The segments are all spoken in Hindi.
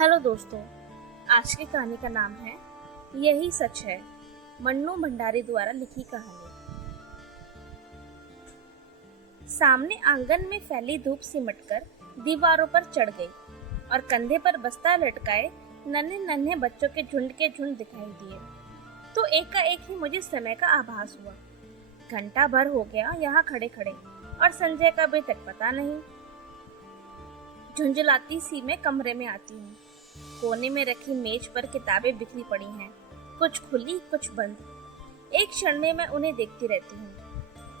हेलो दोस्तों, आज की कहानी का नाम है यही सच है। मन्नू भंडारी द्वारा लिखी कहानी। सामने आंगन में फैली धूप सिमटकर दीवारों पर चढ़ गई और कंधे पर बस्ता लटकाए नन्हे नन्हे बच्चों के झुंड दिखाई दिए। तो एकाएक ही मुझे समय का आभास हुआ। घंटा भर हो गया यहाँ खड़े खड़े और संजय का अभी तक पता नहीं। झुंझलाती सी मैं कमरे में आती हूँ। कोने में रखी मेज पर किताबें बिखरी पड़ी हैं, कुछ खुली कुछ बंद। एक क्षण में मैं उन्हें देखती रहती हूँ,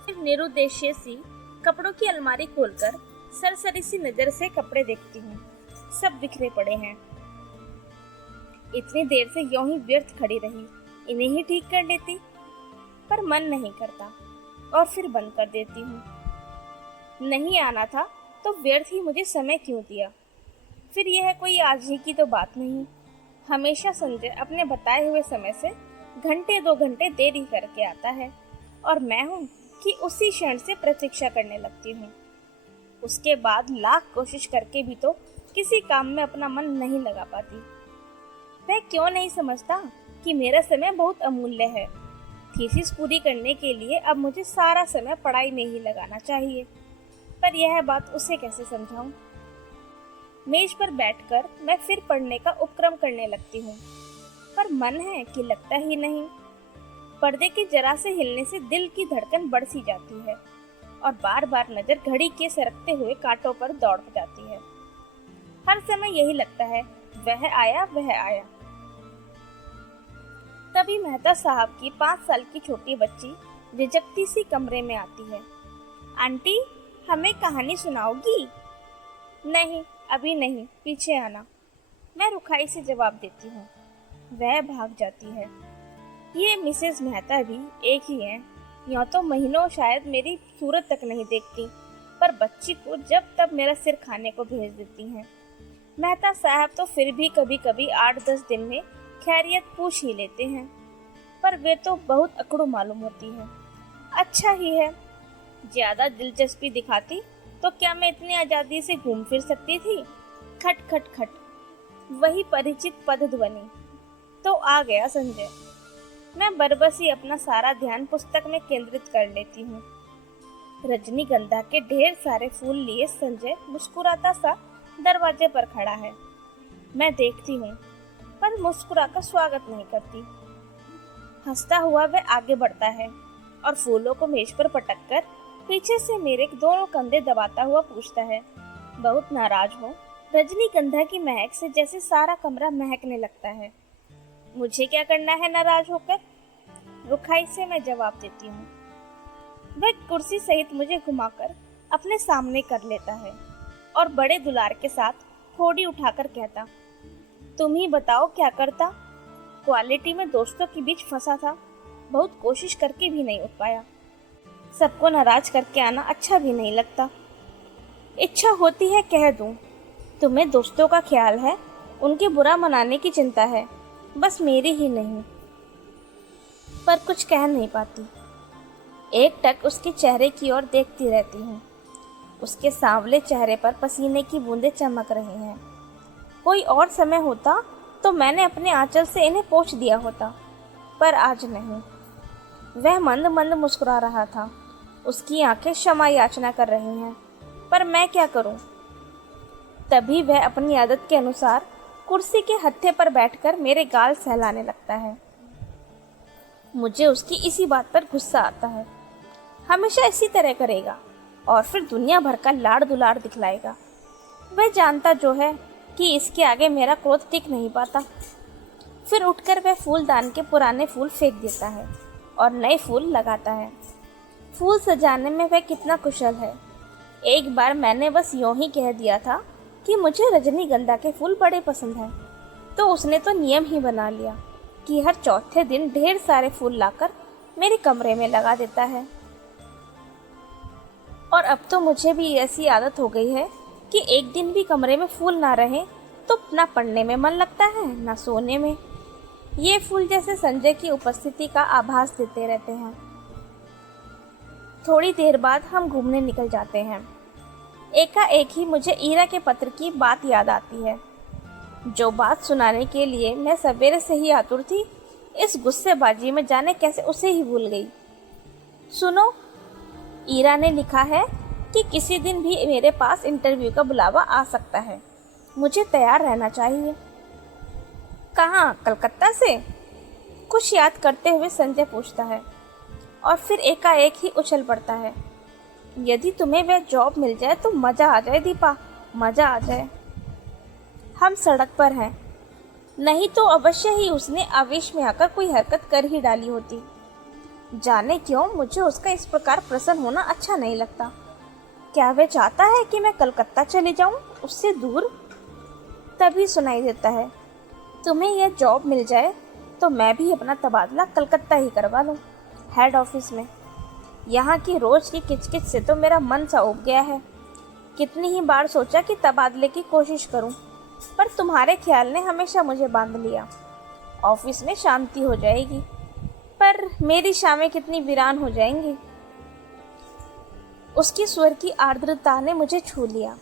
फिर निरुद्देश्य सी कपड़ों की अलमारी खोलकर सरसरी सी नजर से कपड़े देखती हूँ। सब बिखरे पड़े हैं। इतनी देर से यूं ही व्यर्थ खड़ी रही, इन्हें ही ठीक कर लेती, पर मन नहीं करता और फिर बंद कर देती हूँ। नहीं आना था तो व्यर्थ ही मुझे समय क्यों दिया। फिर यह कोई आज ही की तो बात नहीं। हमेशा संजय अपने बताए हुए समय से घंटे 2 घंटे देरी करके आता है और मैं हूँ कि उसी क्षण से प्रतीक्षा करने लगती हूँ। उसके बाद लाख कोशिश करके भी तो किसी काम में अपना मन नहीं लगा पाती। वह क्यों नहीं समझता कि मेरा समय बहुत अमूल्य है। थीसिस पूरी करने के लिए अब मुझे सारा समय पढ़ाई में ही लगाना चाहिए, पर यह बात उसे कैसे समझाऊं। मेज पर बैठकर मैं फिर पढ़ने का उपक्रम करने लगती हूँ, पर मन है कि लगता ही नहीं। पर्दे के जरा से हिलने से दिल की धड़कन बढ़ सी जाती है और बार बार नजर घड़ी के सरकते हुए कांटों पर दौड़ जाती है। हर समय यही लगता है, वह आया वह आया। तभी मेहता साहब की 5 साल की छोटी बच्ची झिझकती सी कमरे में आती है। आंटी, हमें कहानी सुनाओगी? नहीं, अभी नहीं, पीछे आना, मैं रुखाई से जवाब देती हूँ। वह भाग जाती है। ये मिसेस मेहता भी एक ही हैं। यूं तो महीनों शायद मेरी सूरत तक नहीं देखती, पर बच्ची को जब तब मेरा सिर खाने को भेज देती हैं। मेहता साहब तो फिर भी कभी कभी 8-10 दिन में खैरियत पूछ ही लेते हैं, पर वे तो बहुत अकड़ू मालूम होती है। अच्छा ही है, ज्यादा दिलचस्पी दिखाती तो क्या मैं इतनी आजादी से घूम फिर सकती थी। खट खट खट, वही परिचित पद ध्वनि। तो आ गया संजय। मैं बरबसी अपना सारा ध्यान पुस्तक में केंद्रित कर लेती हूँ। रजनीगंधा के ढेर सारे फूल लिए संजय मुस्कुराता सा दरवाजे पर खड़ा है। मैं देखती हूँ, पर मुस्कुराकर स्वागत नहीं करती। हंसता हुआ वह आगे बढ़ता है और फूलों को मेज पर पटक कर पीछे से मेरे दोनों कंधे दबाता हुआ पूछता है, बहुत नाराज हो? रजनीगंधा की महक से जैसे सारा कमरा महकने लगता है। मुझे क्या करना है नाराज होकर? रुखाई से मैं जवाब देती हूँ। वह कुर्सी सहित मुझे घुमाकर अपने सामने कर लेता है और बड़े दुलार के साथ थोड़ी उठाकर कहता, तुम ही बताओ क्या करता। क्वालिटी में दोस्तों के बीच फंसा था, बहुत कोशिश करके भी नहीं उठ पाया। सबको नाराज करके आना अच्छा भी नहीं लगता। इच्छा होती है कह दूं, तुम्हें दोस्तों का ख्याल है, उनके बुरा मनाने की चिंता है, बस मेरी ही नहीं। पर कुछ कह नहीं पाती। एक टक उसके चेहरे की ओर देखती रहती हूँ। उसके सांवले चेहरे पर पसीने की बूंदें चमक रही हैं। कोई और समय होता तो मैंने अपने आंचल से इन्हें पोंछ दिया होता, पर आज नहीं। वह मंद मंद मुस्कुरा रहा था। उसकी आंखें क्षमा याचना कर रही हैं, पर मैं क्या करूं? तभी वह अपनी आदत के अनुसार कुर्सी के हत्थे पर बैठकर मेरे गाल सहलाने लगता है। मुझे उसकी इसी बात पर गुस्सा आता है। हमेशा इसी तरह करेगा और फिर दुनिया भर का लाड़ दुलार दिखलाएगा। वह जानता जो है कि इसके आगे मेरा क्रोध टिक नहीं पाता। फिर उठकर वह फूलदान के पुराने फूल फेंक देता है और नए फूल लगाता है। फूल सजाने में वह कितना कुशल है। एक बार मैंने बस यूं ही कह दिया था कि मुझे रजनीगंधा के फूल बड़े पसंद हैं, तो उसने तो नियम ही बना लिया कि हर चौथे दिन ढेर सारे फूल लाकर मेरे कमरे में लगा देता है। और अब तो मुझे भी ऐसी आदत हो गई है कि एक दिन भी कमरे में फूल ना रहे तो ना पढ़ने में मन लगता है ना सोने में। ये फूल जैसे संजय की उपस्थिति का आभास देते रहते हैं। थोड़ी देर बाद हम घूमने निकल जाते हैं। एकाएक ही मुझे ईरा के पत्र की बात याद आती है। जो बात सुनाने के लिए मैं सवेरे से ही आतुर थी, इस गुस्सेबाजी में जाने कैसे उसे ही भूल गई। सुनो, ईरा ने लिखा है कि किसी दिन भी मेरे पास इंटरव्यू का बुलावा आ सकता है। मुझे तैयार रहना चाहिए। कहाँ? कलकत्ता से? कुछ याद करते हुए संजय पूछता है और फिर एकाएक ही उछल पड़ता है। यदि तुम्हें वह जॉब मिल जाए तो मज़ा आ जाए दीपा, मज़ा आ जाए। हम सड़क पर हैं, नहीं तो अवश्य ही उसने आवेश में आकर कोई हरकत कर ही डाली होती। जाने क्यों मुझे उसका इस प्रकार प्रसन्न होना अच्छा नहीं लगता। क्या वह चाहता है कि मैं कलकत्ता चले जाऊं, उससे दूर? तभी सुनाई देता है, तुम्हें यह जॉब मिल जाए तो मैं भी अपना तबादला कलकत्ता ही करवा लूं, हेड ऑफिस में। यहाँ की रोज की किचकिच से तो मेरा मन सा उब गया है। कितनी ही बार सोचा कि तबादले की कोशिश करूं, पर तुम्हारे ख्याल ने हमेशा मुझे बांध लिया। ऑफिस में शांति हो जाएगी, पर मेरी शामें कितनी वीरान हो जाएंगी। उसकी स्वर की आर्द्रता ने मुझे छू लिया।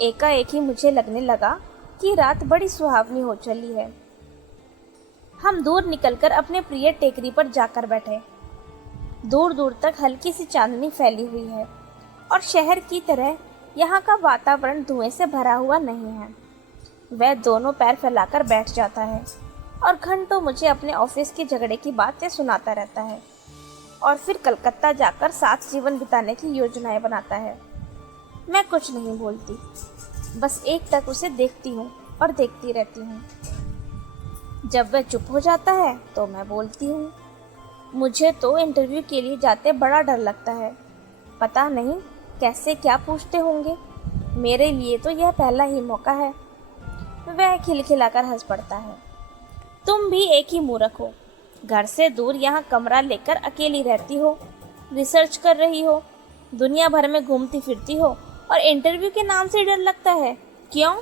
एकाएक ही मुझे लगने लगा कि रात बड़ी सुहावनी हो चली है। हम दूर निकलकर अपने प्रिय टेकरी पर जाकर बैठे। दूर दूर तक हल्की सी चांदनी फैली हुई है और शहर की तरह यहाँ का वातावरण धुएं से भरा हुआ नहीं है। वह दोनों पैर फैलाकर बैठ जाता है और घंटों मुझे अपने ऑफिस के झगड़े की बातें सुनाता रहता है और फिर कलकत्ता जाकर साथ जीवन बिताने की योजनाएं बनाता है। मैं कुछ नहीं बोलती, बस एक टक उसे देखती हूँ और देखती रहती हूँ। जब वह चुप हो जाता है तो मैं बोलती हूँ। मुझे तो इंटरव्यू के लिए जाते बड़ा डर लगता है। पता नहीं कैसे क्या पूछते होंगे। मेरे लिए तो यह पहला ही मौका है। वह खिलखिलाकर हंस पड़ता है। तुम भी एक ही मूर्ख हो। घर से दूर यहाँ कमरा लेकर अकेली रहती हो, रिसर्च कर रही हो, दुनिया भर में घूमती फिरती हो और इंटरव्यू के नाम से डर लगता है, क्यों?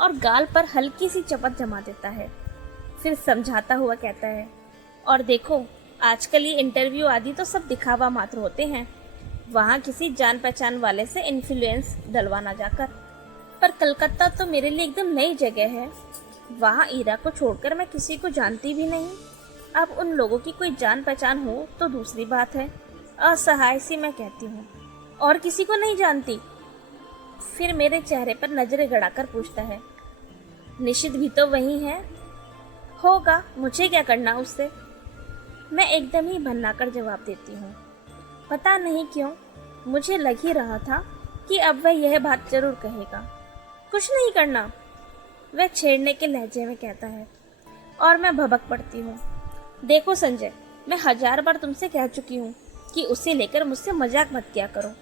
और गाल पर हल्की सी चपत जमा देता है। फिर समझाता हुआ कहता है, और देखो, आजकल ये इंटरव्यू आदि तो सब दिखावा मात्र होते हैं। वहाँ किसी जान पहचान वाले से इन्फ्लुएंस डलवाना जाकर। पर कलकत्ता तो मेरे लिए एकदम नई जगह है। वहाँ ईरा को छोड़कर मैं किसी को जानती भी नहीं। अब उन लोगों की कोई जान पहचान हो तो दूसरी बात है। असहाय सी मैं कहती हूँ, और किसी को नहीं जानती? फिर मेरे चेहरे पर नजरें गड़ाकर पूछता है, निशित भी तो वही है? होगा, मुझे क्या करना उससे? मैं एकदम ही भन्नाकर जवाब देती हूँ। पता नहीं क्यों मुझे लग ही रहा था कि अब वह यह बात जरूर कहेगा। कुछ नहीं करना, वह छेड़ने के लहजे में कहता है और मैं भभक पड़ती हूँ। देखो संजय, मैं 1000 बार तुमसे कह चुकी हूँ कि उसे लेकर मुझसे मजाक मत किया करो।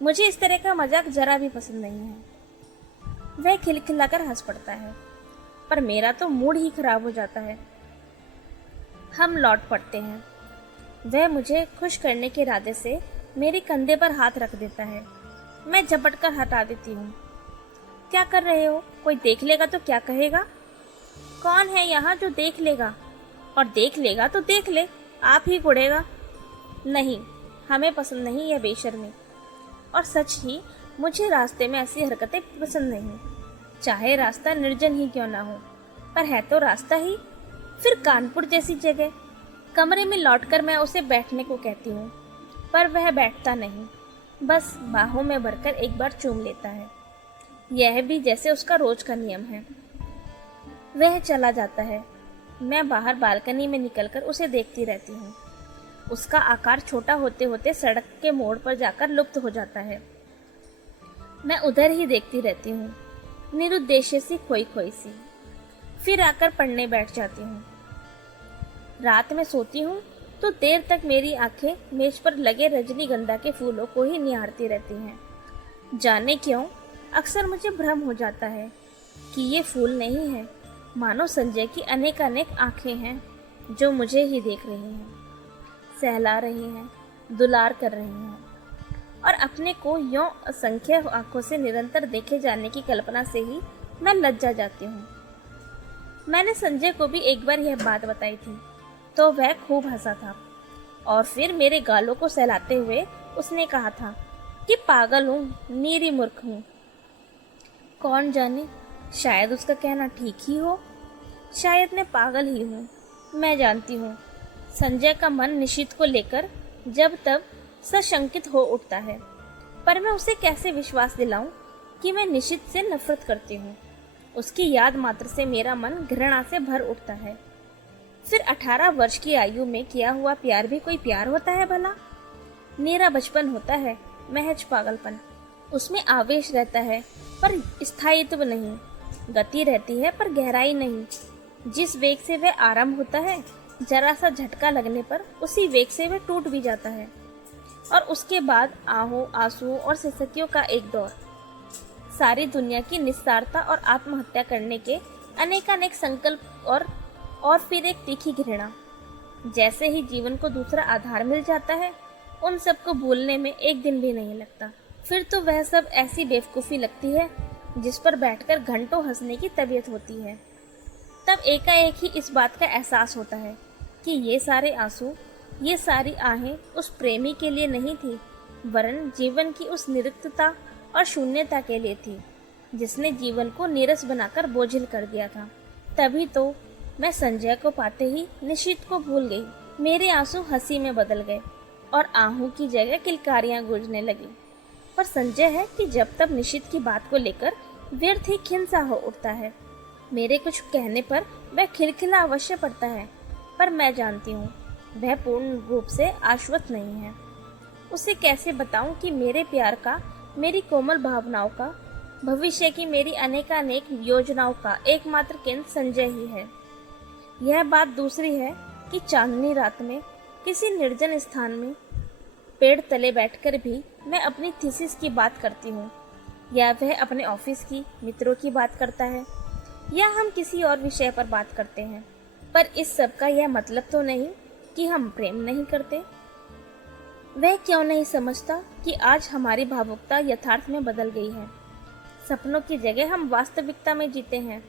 मुझे इस तरह का मजाक जरा भी पसंद नहीं है। वह खिलखिलाकर हंस पड़ता है, पर मेरा तो मूड ही खराब हो जाता है। हम लौट पड़ते हैं। वह मुझे खुश करने के इरादे से मेरे कंधे पर हाथ रख देता है। मैं झपट कर हटा देती हूँ। क्या कर रहे हो? कोई देख लेगा तो क्या कहेगा? कौन है यहाँ जो देख लेगा? और देख लेगा तो देख ले, आप ही कुड़ेगा। नहीं, हमें पसंद नहीं यह बेशर्मी। और सच ही मुझे रास्ते में ऐसी हरकतें पसंद नहीं, चाहे रास्ता निर्जन ही क्यों ना हो, पर है तो रास्ता ही। फिर कानपुर जैसी जगह। कमरे में लौटकर मैं उसे बैठने को कहती हूँ, पर वह बैठता नहीं, बस बाहों में भरकर एक बार चूम लेता है। यह भी जैसे उसका रोज का नियम है। वह चला जाता है। मैं बाहर बालकनी में निकलकर उसे देखती रहती हूँ। उसका आकार छोटा होते होते सड़क के मोड़ पर जाकर लुप्त हो जाता है। मैं उधर ही देखती रहती हूँ, निरुद्देश्य सी, खोई खोई सी। फिर आकर पढ़ने बैठ जाती हूँ। रात में सोती हूँ तो देर तक मेरी आंखें मेज पर लगे रजनीगंधा के फूलों को ही निहारती रहती हैं। जाने क्यों अक्सर मुझे भ्रम हो जाता है कि ये फूल नहीं है, मानो संजय की अनेक अनेक आंखें हैं जो मुझे ही देख रही हैं, सहला रही हैं, दुलार कर रही हैं। और अपने को यों असंख्य आंखों से निरंतर देखे जाने की कल्पना से ही मैं लज्जा जाती हूँ। मैंने संजय को भी एक बार यह बात बताई थी तो वह खूब हंसा था और फिर मेरे गालों को सहलाते हुए उसने कहा था कि पागल हूँ, नीरी मूर्ख हूँ। कौन जाने शायद उसका कहना ठीक ही हो, शायद मैं पागल ही हूँ। मैं जानती हूँ संजय का मन निशित को लेकर जब तब सशंकित हो उठता है, पर मैं उसे कैसे विश्वास दिलाऊं कि मैं निशित से नफरत करती हूँ। उसकी याद मात्र से मेरा मन घृणा से भर उठता है। फिर 18 वर्ष की आयु में किया हुआ प्यार भी कोई प्यार होता है भला? मेरा बचपन होता है महज पागलपन। उसमें आवेश रहता है पर स्थायित्व नहीं, गति रहती है पर गहराई नहीं। जिस वेग से वह आरंभ होता है, जरा सा झटका लगने पर उसी वेग से वह टूट भी जाता है, और उसके बाद आहों, आंसुओं और सिसकियों का एक दौर। सारी दुनिया की निस्सारता और आत्महत्या करने के अनेकानेक संकल्प और फिर एक तीखी घृणा। जैसे ही जीवन को दूसरा आधार मिल जाता है, उन सबको भूलने में एक दिन भी नहीं लगता। फिर तो वह सब ऐसी बेवकूफ़ी लगती है जिस पर बैठकर घंटों हंसने की तबीयत होती है। तब एकाएक ही इस बात का एहसास होता है कि ये सारे आंसू, ये सारी आहें उस प्रेमी के लिए नहीं थी, वरन जीवन की उस निरुक्तता और शून्यता के लिए थी जिसने जीवन को नीरस बनाकर बोझिल कर दिया था। तभी तो मैं संजय को पाते ही निशित को भूल गई। मेरे आंसू हंसी में बदल गए और आहों की जगह किलकारियां गूंजने लगी। पर संजय है कि जब तब निशित की बात को लेकर व्यर्थ ही खिंसा हो उठता है। मेरे कुछ कहने पर वह खिलखिला अवश्य पड़ता है, पर मैं जानती हूँ वह पूर्ण रूप से आश्वस्त नहीं है। उसे कैसे बताऊं कि मेरे प्यार का, मेरी कोमल भावनाओं का, भविष्य की मेरी अनेकानेक योजनाओं का एकमात्र केंद्र संजय ही है। यह बात दूसरी है कि चांदनी रात में किसी निर्जन स्थान में पेड़ तले बैठकर भी मैं अपनी थीसिस की बात करती हूँ, या वह अपने ऑफिस की मित्रों की बात करता है, या हम किसी और विषय पर बात करते हैं। पर इस सब का यह मतलब तो नहीं कि हम प्रेम नहीं करते। वह क्यों नहीं समझता कि आज हमारी भावुकता यथार्थ में बदल गई है। सपनों की जगह हम वास्तविकता में जीते हैं।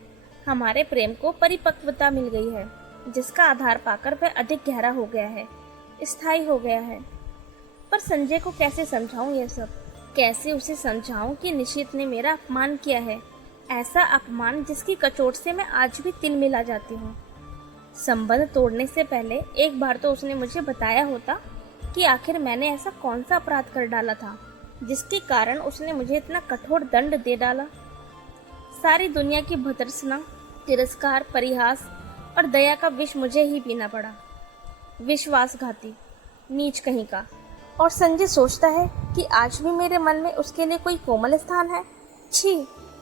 हमारे प्रेम को परिपक्वता मिल गई है, जिसका आधार पाकर वह अधिक गहरा हो गया है, स्थायी हो गया है। पर संजय को कैसे समझाऊं यह सब? कैसे उसे समझाऊं कि निशित ने मेरा अपमान किया है, ऐसा अपमान जिसकी कचोट से मैं आज भी तिल मिला जाती हूँ। संबंध तोड़ने से पहले एक बार तो उसने मुझे बताया होता कि आखिर मैंने ऐसा कौन सा अपराध कर डाला था जिसके कारण उसने मुझे इतना कठोर दंड दे डाला। सारी दुनिया की भर्त्सना, तिरस्कार, परिहास और दया का विष मुझे ही पीना पड़ा। विश्वासघाती, नीच कहीं का। और संजय सोचता है कि आज भी मेरे मन में उसके लिए कोई कोमल स्थान है। छी,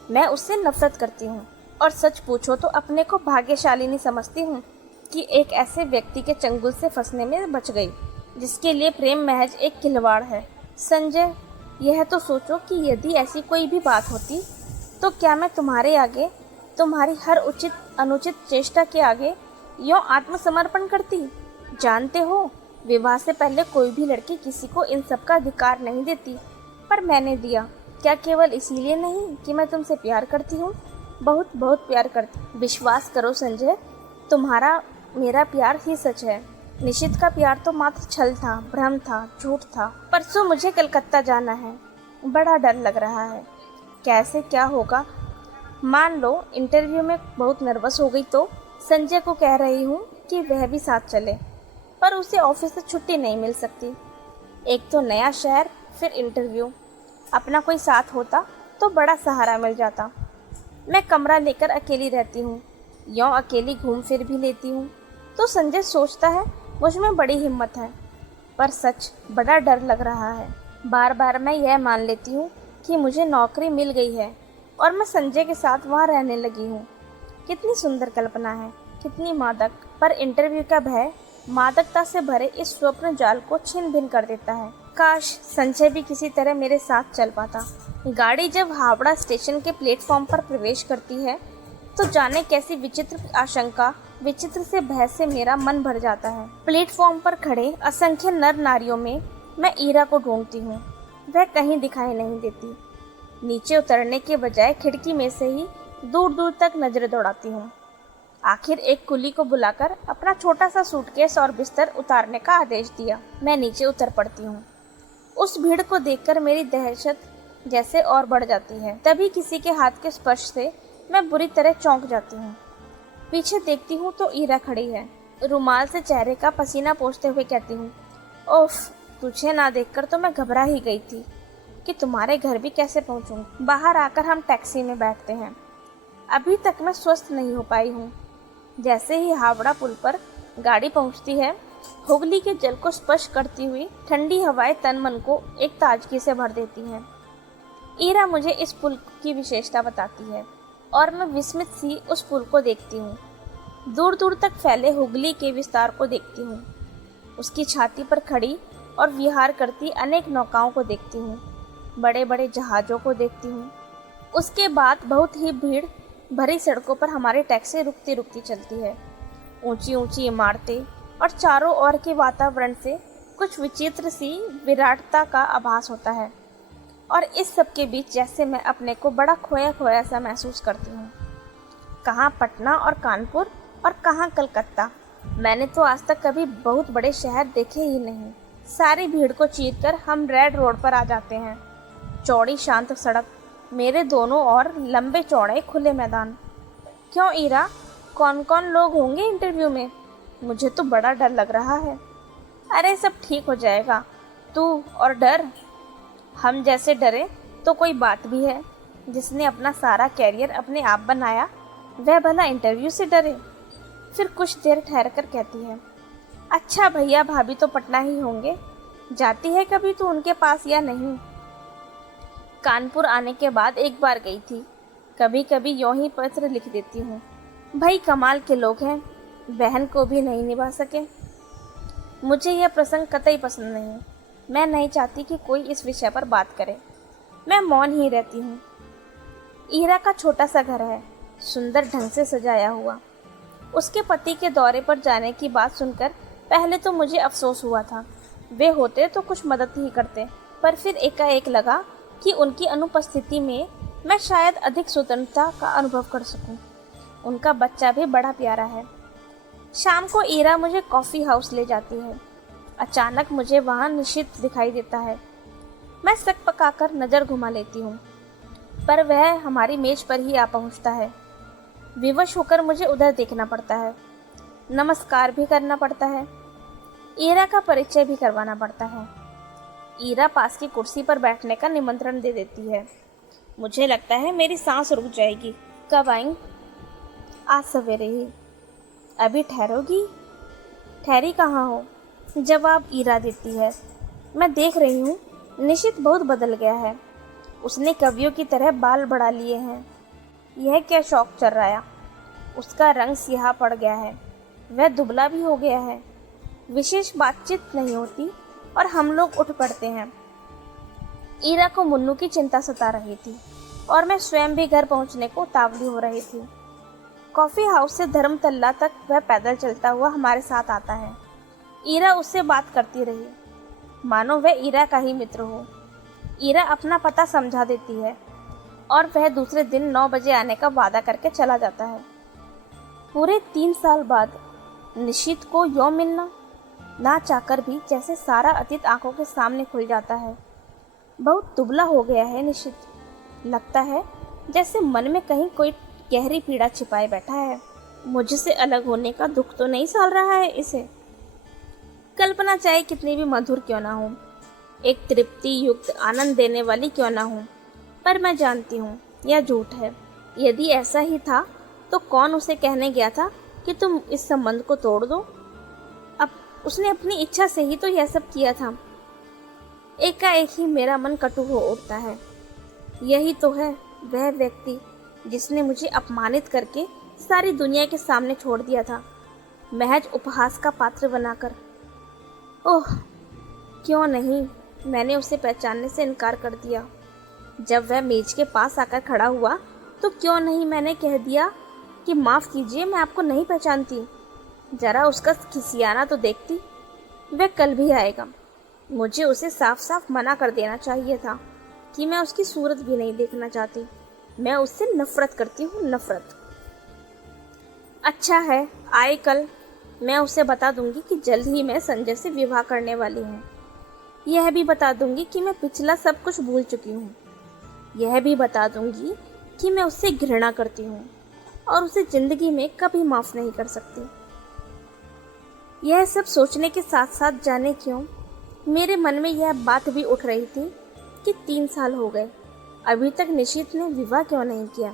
मैं उससे नफरत करती हूँ, और सच पूछो तो अपने को भाग्यशालिनी समझती हूँ कि एक ऐसे व्यक्ति के चंगुल से फंसने में बच गई जिसके लिए प्रेम महज एक खिलवाड़ है। संजय, यह तो सोचो कि यदि ऐसी कोई भी बात होती तो क्या मैं तुम्हारे आगे, तुम्हारी हर उचित अनुचित चेष्टा के आगे यूं आत्मसमर्पण करती? जानते हो, विवाह से पहले कोई भी लड़की किसी को इन सब का अधिकार नहीं देती, पर मैंने दिया। क्या केवल इसीलिए नहीं कि मैं तुमसे प्यार करती हूँ? बहुत बहुत प्यार करती। विश्वास करो संजय, तुम्हारा मेरा प्यार ही सच है। निशित का प्यार तो मात्र छल था, भ्रम था, झूठ था। परसों मुझे कलकत्ता जाना है, बड़ा डर लग रहा है। कैसे क्या होगा? मान लो इंटरव्यू में बहुत नर्वस हो गई तो संजय को कह रही हूँ कि वह भी साथ चले, पर उसे ऑफिस से छुट्टी नहीं मिल सकती। एक तो नया शहर, फिर इंटरव्यू। अपना कोई साथ होता तो बड़ा सहारा मिल जाता। मैं कमरा लेकर अकेली रहती हूँ, यूँ अकेली घूम फिर भी लेती हूँ। तो संजय सोचता है मुझ में बड़ी हिम्मत है, पर सच बड़ा डर लग रहा है। बार बार मैं यह मान लेती हूँ कि मुझे नौकरी मिल गई है और मैं संजय के साथ वहाँ रहने लगी हूँ। कितनी सुंदर कल्पना है, कितनी मादक। पर इंटरव्यू का भय मादकता से भरे इस स्वप्न जाल को छिन भिन कर देता है। काश संजय भी किसी तरह मेरे साथ चल पाता। गाड़ी जब हावड़ा स्टेशन के प्लेटफॉर्म पर प्रवेश करती है तो जाने कैसी विचित्र आशंका, विचित्र से भय से मेरा मन भर जाता है। प्लेटफॉर्म पर खड़े असंख्य नर नारियों में मैं ईरा को ढूंढती हूँ, वह कहीं दिखाई नहीं देती। नीचे उतरने के बजाय खिड़की में से ही दूर दूर तक नजर दौड़ाती हूँ। आखिर एक कुली को बुलाकर अपना छोटा सा सूटकेस और बिस्तर उतारने का आदेश दिया। मैं नीचे उतर पड़ती हूँ। उस भीड़ को देखकर मेरी दहशत जैसे और बढ़ जाती है। तभी किसी के हाथ के स्पर्श से मैं बुरी तरह चौंक जाती हूँ। पीछे देखती हूँ तो ईरा खड़ी है। रुमाल से चेहरे का पसीना पोंछते हुए कहती हूँ, ओफ, तुझे ना देखकर तो मैं घबरा ही गई थी कि तुम्हारे घर भी कैसे पहुँचूं। बाहर आकर हम टैक्सी में बैठते हैं। अभी तक मैं स्वस्थ नहीं हो पाई हूँ। जैसे ही हावड़ा पुल पर गाड़ी पहुँचती है, हुगली के जल को स्पर्श करती हुई ठंडी हवाएं तन मन को एक ताजगी से भर देती हैं। ईरा मुझे इस पुल की विशेषता बताती है और मैं विस्मित सी उस पुल को देखती हूँ। दूर दूर तक फैले हुगली के विस्तार को देखती हूँ। उसकी छाती पर खड़ी और विहार करती अनेक नौकाओं को देखती हूँ। बड़े बड़े जहाज़ों को देखती हूँ। उसके बाद बहुत ही भीड़ भरी सड़कों पर हमारी टैक्सी रुकती रुकती चलती है। ऊंची ऊंची इमारतें और चारों ओर के वातावरण से कुछ विचित्र सी विराटता का आभास होता है और इस सब के बीच जैसे मैं अपने को बड़ा खोया खोया सा महसूस करती हूँ। कहाँ पटना और कानपुर और कहाँ कलकत्ता। मैंने तो आज तक कभी बहुत बड़े शहर देखे ही नहीं। सारी भीड़ को चीरकर हम रेड रोड पर आ जाते हैं। चौड़ी शांत सड़क, मेरे दोनों ओर लंबे चौड़े खुले मैदान। क्यों ईरा, कौन कौन लोग होंगे इंटरव्यू में? मुझे तो बड़ा डर लग रहा है। अरे सब ठीक हो जाएगा, तू और डर। हम जैसे डरे तो कोई बात भी है? जिसने अपना सारा कैरियर अपने आप बनाया वह भला इंटरव्यू से डरे? फिर कुछ देर ठहर कर कहती है, अच्छा भैया भाभी तो पटना ही होंगे, जाती है कभी तू उनके पास या नहीं? कानपुर आने के बाद एक बार गई थी। कभी कभी यूं ही पत्र लिख देती हूँ। भाई कमाल के लोग हैं, बहन को भी नहीं निभा सके। मुझे यह प्रसंग कतई पसंद नहीं। मैं नहीं चाहती कि कोई इस विषय पर बात करे। मैं मौन ही रहती हूँ। ईरा का छोटा सा घर है, सुंदर ढंग से सजाया हुआ। उसके पति के दौरे पर जाने की बात सुनकर पहले तो मुझे अफसोस हुआ था। वे होते तो कुछ मदद ही करते, पर फिर एकाएक लगा कि उनकी अनुपस्थिति में मैं शायद अधिक स्वतंत्रता का अनुभव कर सकूं। उनका बच्चा भी बड़ा प्यारा है। शाम को ईरा मुझे कॉफ़ी हाउस ले जाती है। अचानक मुझे वहाँ निशित दिखाई देता है। मैं सक पकाकर नज़र घुमा लेती हूँ, पर वह हमारी मेज पर ही आ पहुँचता है। विवश होकर मुझे उधर देखना पड़ता है, नमस्कार भी करना पड़ता है, ईरा का परिचय भी करवाना पड़ता है। ईरा पास की कुर्सी पर बैठने का निमंत्रण दे देती है। मुझे लगता है मेरी सांस रुक जाएगी। कब आएं? आज सवेरे ही। अभी ठहरोगी? ठहरी कहाँ हो? जवाब ईरा देती है। मैं देख रही हूँ, निशित बहुत बदल गया है। उसने कवियों की तरह बाल बढ़ा लिए हैं। यह क्या शौक चल रहा है? उसका रंग सियाह पड़ गया है। वह दुबला भी हो गया है। विशेष बातचीत नहीं होती और हम लोग उठ पड़ते हैं। ईरा को मुन्नू की चिंता सता रही थी और मैं स्वयं भी घर पहुंचने को उतावली हो रही थी। कॉफ़ी हाउस से धर्मतल्ला तक वह पैदल चलता हुआ हमारे साथ आता है। ईरा उससे बात करती रही, मानो वह ईरा का ही मित्र हो। ईरा अपना पता समझा देती है और वह दूसरे दिन 9 बजे आने का वादा करके चला जाता है। पूरे 3 साल बाद निशित को यूं मिलना, ना चाहकर भी जैसे सारा अतीत आंखों के सामने खुल जाता है। बहुत दुबला हो गया है निशित। लगता है जैसे मन में कहीं कोई गहरी पीड़ा छिपाए बैठा है। मुझसे अलग होने का दुख तो नहीं साल रहा है इसे। कल्पना चाहे कितनी भी मधुर क्यों ना हो, एक तृप्ति युक्त आनंद देने वाली क्यों ना हो, पर मैं जानती हूँ यह झूठ है। यदि ऐसा ही था तो कौन उसे कहने गया था कि तुम इस संबंध को तोड़ दो? अब उसने अपनी इच्छा से ही तो यह सब किया था। एकाएक ही मेरा मन कटु हो उठता है। यही तो है वह व्यक्ति जिसने मुझे अपमानित करके सारी दुनिया के सामने छोड़ दिया था, महज उपहास का पात्र बनाकर। ओह, क्यों नहीं मैंने उसे पहचानने से इनकार कर दिया। जब वह मेज के पास आकर खड़ा हुआ तो क्यों नहीं मैंने कह दिया कि माफ़ कीजिए, मैं आपको नहीं पहचानती। जरा उसका खिसियाना तो देखती। वह कल भी आएगा। मुझे उसे साफ साफ मना कर देना चाहिए था कि मैं उसकी सूरत भी नहीं देखना चाहती। मैं उससे नफरत करती हूँ, नफरत। अच्छा है, आए कल। मैं उसे बता दूंगी कि जल्द ही मैं संजय से विवाह करने वाली हूँ। यह भी बता दूंगी कि मैं पिछला सब कुछ भूल चुकी हूँ। यह भी बता दूंगी कि मैं उससे घृणा करती हूँ और उसे जिंदगी में कभी माफ नहीं कर सकती। यह सब सोचने के साथ साथ जाने क्यों मेरे मन में यह बात भी उठ रही थी कि 3 साल हो गए, अभी तक निशित ने विवाह क्यों नहीं किया।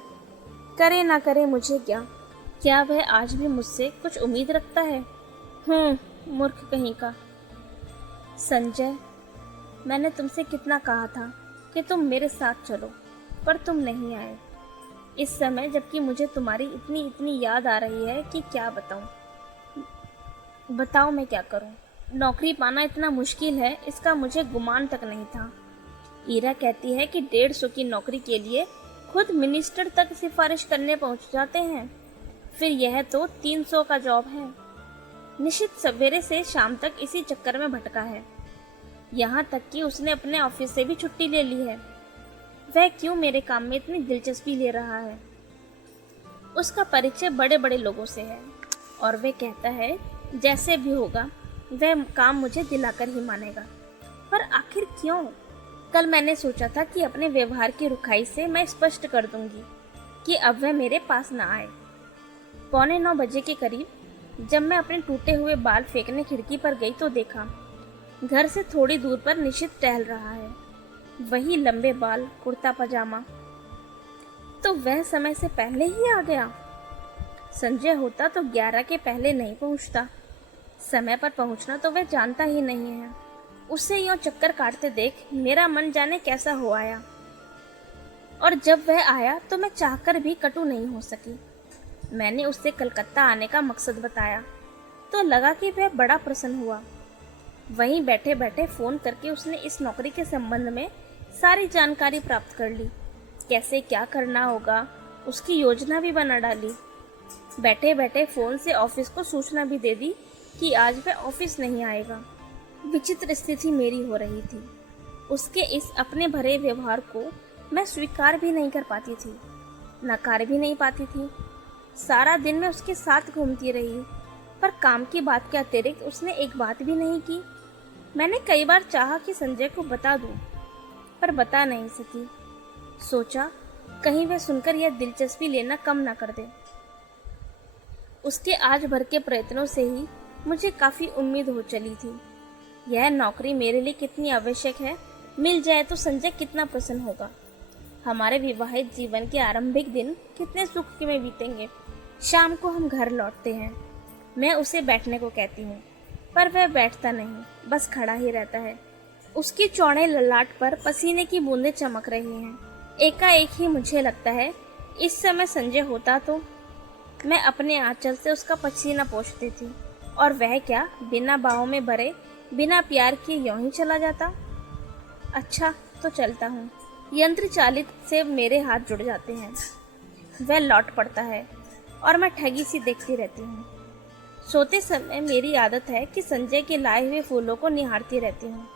करे ना करे मुझे क्या वह आज भी मुझसे कुछ उम्मीद रखता है। मूर्ख कहीं का। संजय, मैंने तुमसे कितना कहा था कि तुम मेरे साथ चलो, पर तुम नहीं आए। इस समय जबकि मुझे तुम्हारी इतनी इतनी याद आ रही है कि क्या बताओ मैं क्या करूं। नौकरी पाना इतना मुश्किल है, इसका मुझे गुमान तक नहीं था। ईरा कहती है कि 150 की नौकरी के लिए खुद मिनिस्टर तक सिफारिश करने पहुंच जाते हैं, फिर यह तो 300 का जॉब है। निशित सवेरे से शाम तक इसी चक्कर में भटका है, यहाँ तक कि उसने अपने ऑफिस से भी छुट्टी ले ली है। वह क्यों मेरे काम में इतनी दिलचस्पी ले रहा है? उसका परिचय बड़े बड़े लोगों से है और वह कहता है जैसे भी होगा वह काम मुझे दिलाकर ही मानेगा। पर आखिर क्यों? कल मैंने सोचा था कि अपने व्यवहार की रुखाई से मैं स्पष्ट कर दूंगी कि अब वह मेरे पास ना आए। 8:45 बजे के करीब जब मैं अपने टूटे हुए बाल फेंकने खिड़की पर गई तो देखा घर से थोड़ी दूर पर निशित टहल रहा है। वही लंबे बाल, कुर्ता पजामा। तो वह समय से पहले ही आ गया। संजय होता तो 11 के पहले नहीं पहुंचता। समय पर पहुंचना तो वह जानता ही नहीं है। उसे यूं चक्कर काटते देख मेरा मन जाने कैसा हो आया। और जब वह आया तो मैं चाहकर भी कटु नहीं हो सकी। मैंने उससे कलकत्ता आने का मकसद बताया तो लगा कि वह बड़ा प्रसन्न हुआ। वहीं बैठे बैठे फोन करके उसने इस नौकरी के संबंध में सारी जानकारी प्राप्त कर ली। कैसे क्या करना होगा उसकी योजना भी बना डाली। बैठे बैठे फोन से ऑफिस को सूचना भी दे दी कि आज वह ऑफिस नहीं आएगा। विचित्र स्थिति मेरी हो रही थी। उसके इस अपने भरे व्यवहार को मैं स्वीकार भी नहीं कर पाती थी, नकार भी नहीं पाती थी। सारा दिन मैं उसके साथ घूमती रही, पर काम की बात के अतिरिक्त उसने एक बात भी नहीं की। मैंने कई बार चाहा कि संजय को बता दूं, पर बता नहीं सकी। सोचा कहीं वह सुनकर यह दिलचस्पी लेना कम ना कर दे। उसके आज भर के प्रयत्नों से ही मुझे काफी उम्मीद हो चली थी। यह नौकरी मेरे लिए कितनी आवश्यक है, मिल जाए तो संजय कितना प्रसन्न होगा। हमारे विवाहित जीवन के आरंभिक दिन कितने सुख में बीतेंगे। शाम को हम घर लौटते हैं। मैं उसे बैठने को कहती हूँ, पर वह बैठता नहीं, बस खड़ा ही रहता है। उसकी चौड़े ललाट पर पसीने की बूंदें चमक रही हैं। एकाएक ही मुझे लगता है इस समय संजय होता तो मैं अपने आंचल से उसका पसीना पोंछती थी, और वह क्या बिना बाहों में भरे, बिना प्यार किए यूं ही चला जाता। अच्छा तो चलता हूँ। यंत्र चालित से मेरे हाथ जुड़ जाते हैं। वह लौट पड़ता है और मैं ठगी सी देखती रहती हूँ। सोते समय मेरी आदत है कि संजय के लाए हुए फूलों को निहारती रहती हूँ।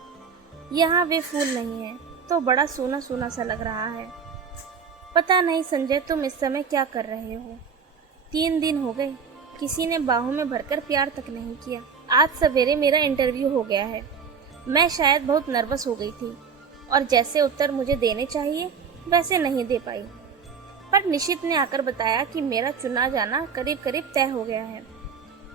यहाँ वे फूल नहीं है तो बड़ा सूना सूना सा लग रहा है। पता नहीं संजय तुम इस समय क्या कर रहे हो। 3 दिन हो गए, किसी ने बाहों में भरकर प्यार तक नहीं किया। आज सवेरे मेरा इंटरव्यू हो गया है। मैं शायद बहुत नर्वस हो गई थी और जैसे उत्तर मुझे देने चाहिए वैसे नहीं दे पाई। पर निशित ने आकर बताया कि मेरा चुना जाना करीब करीब तय हो गया है।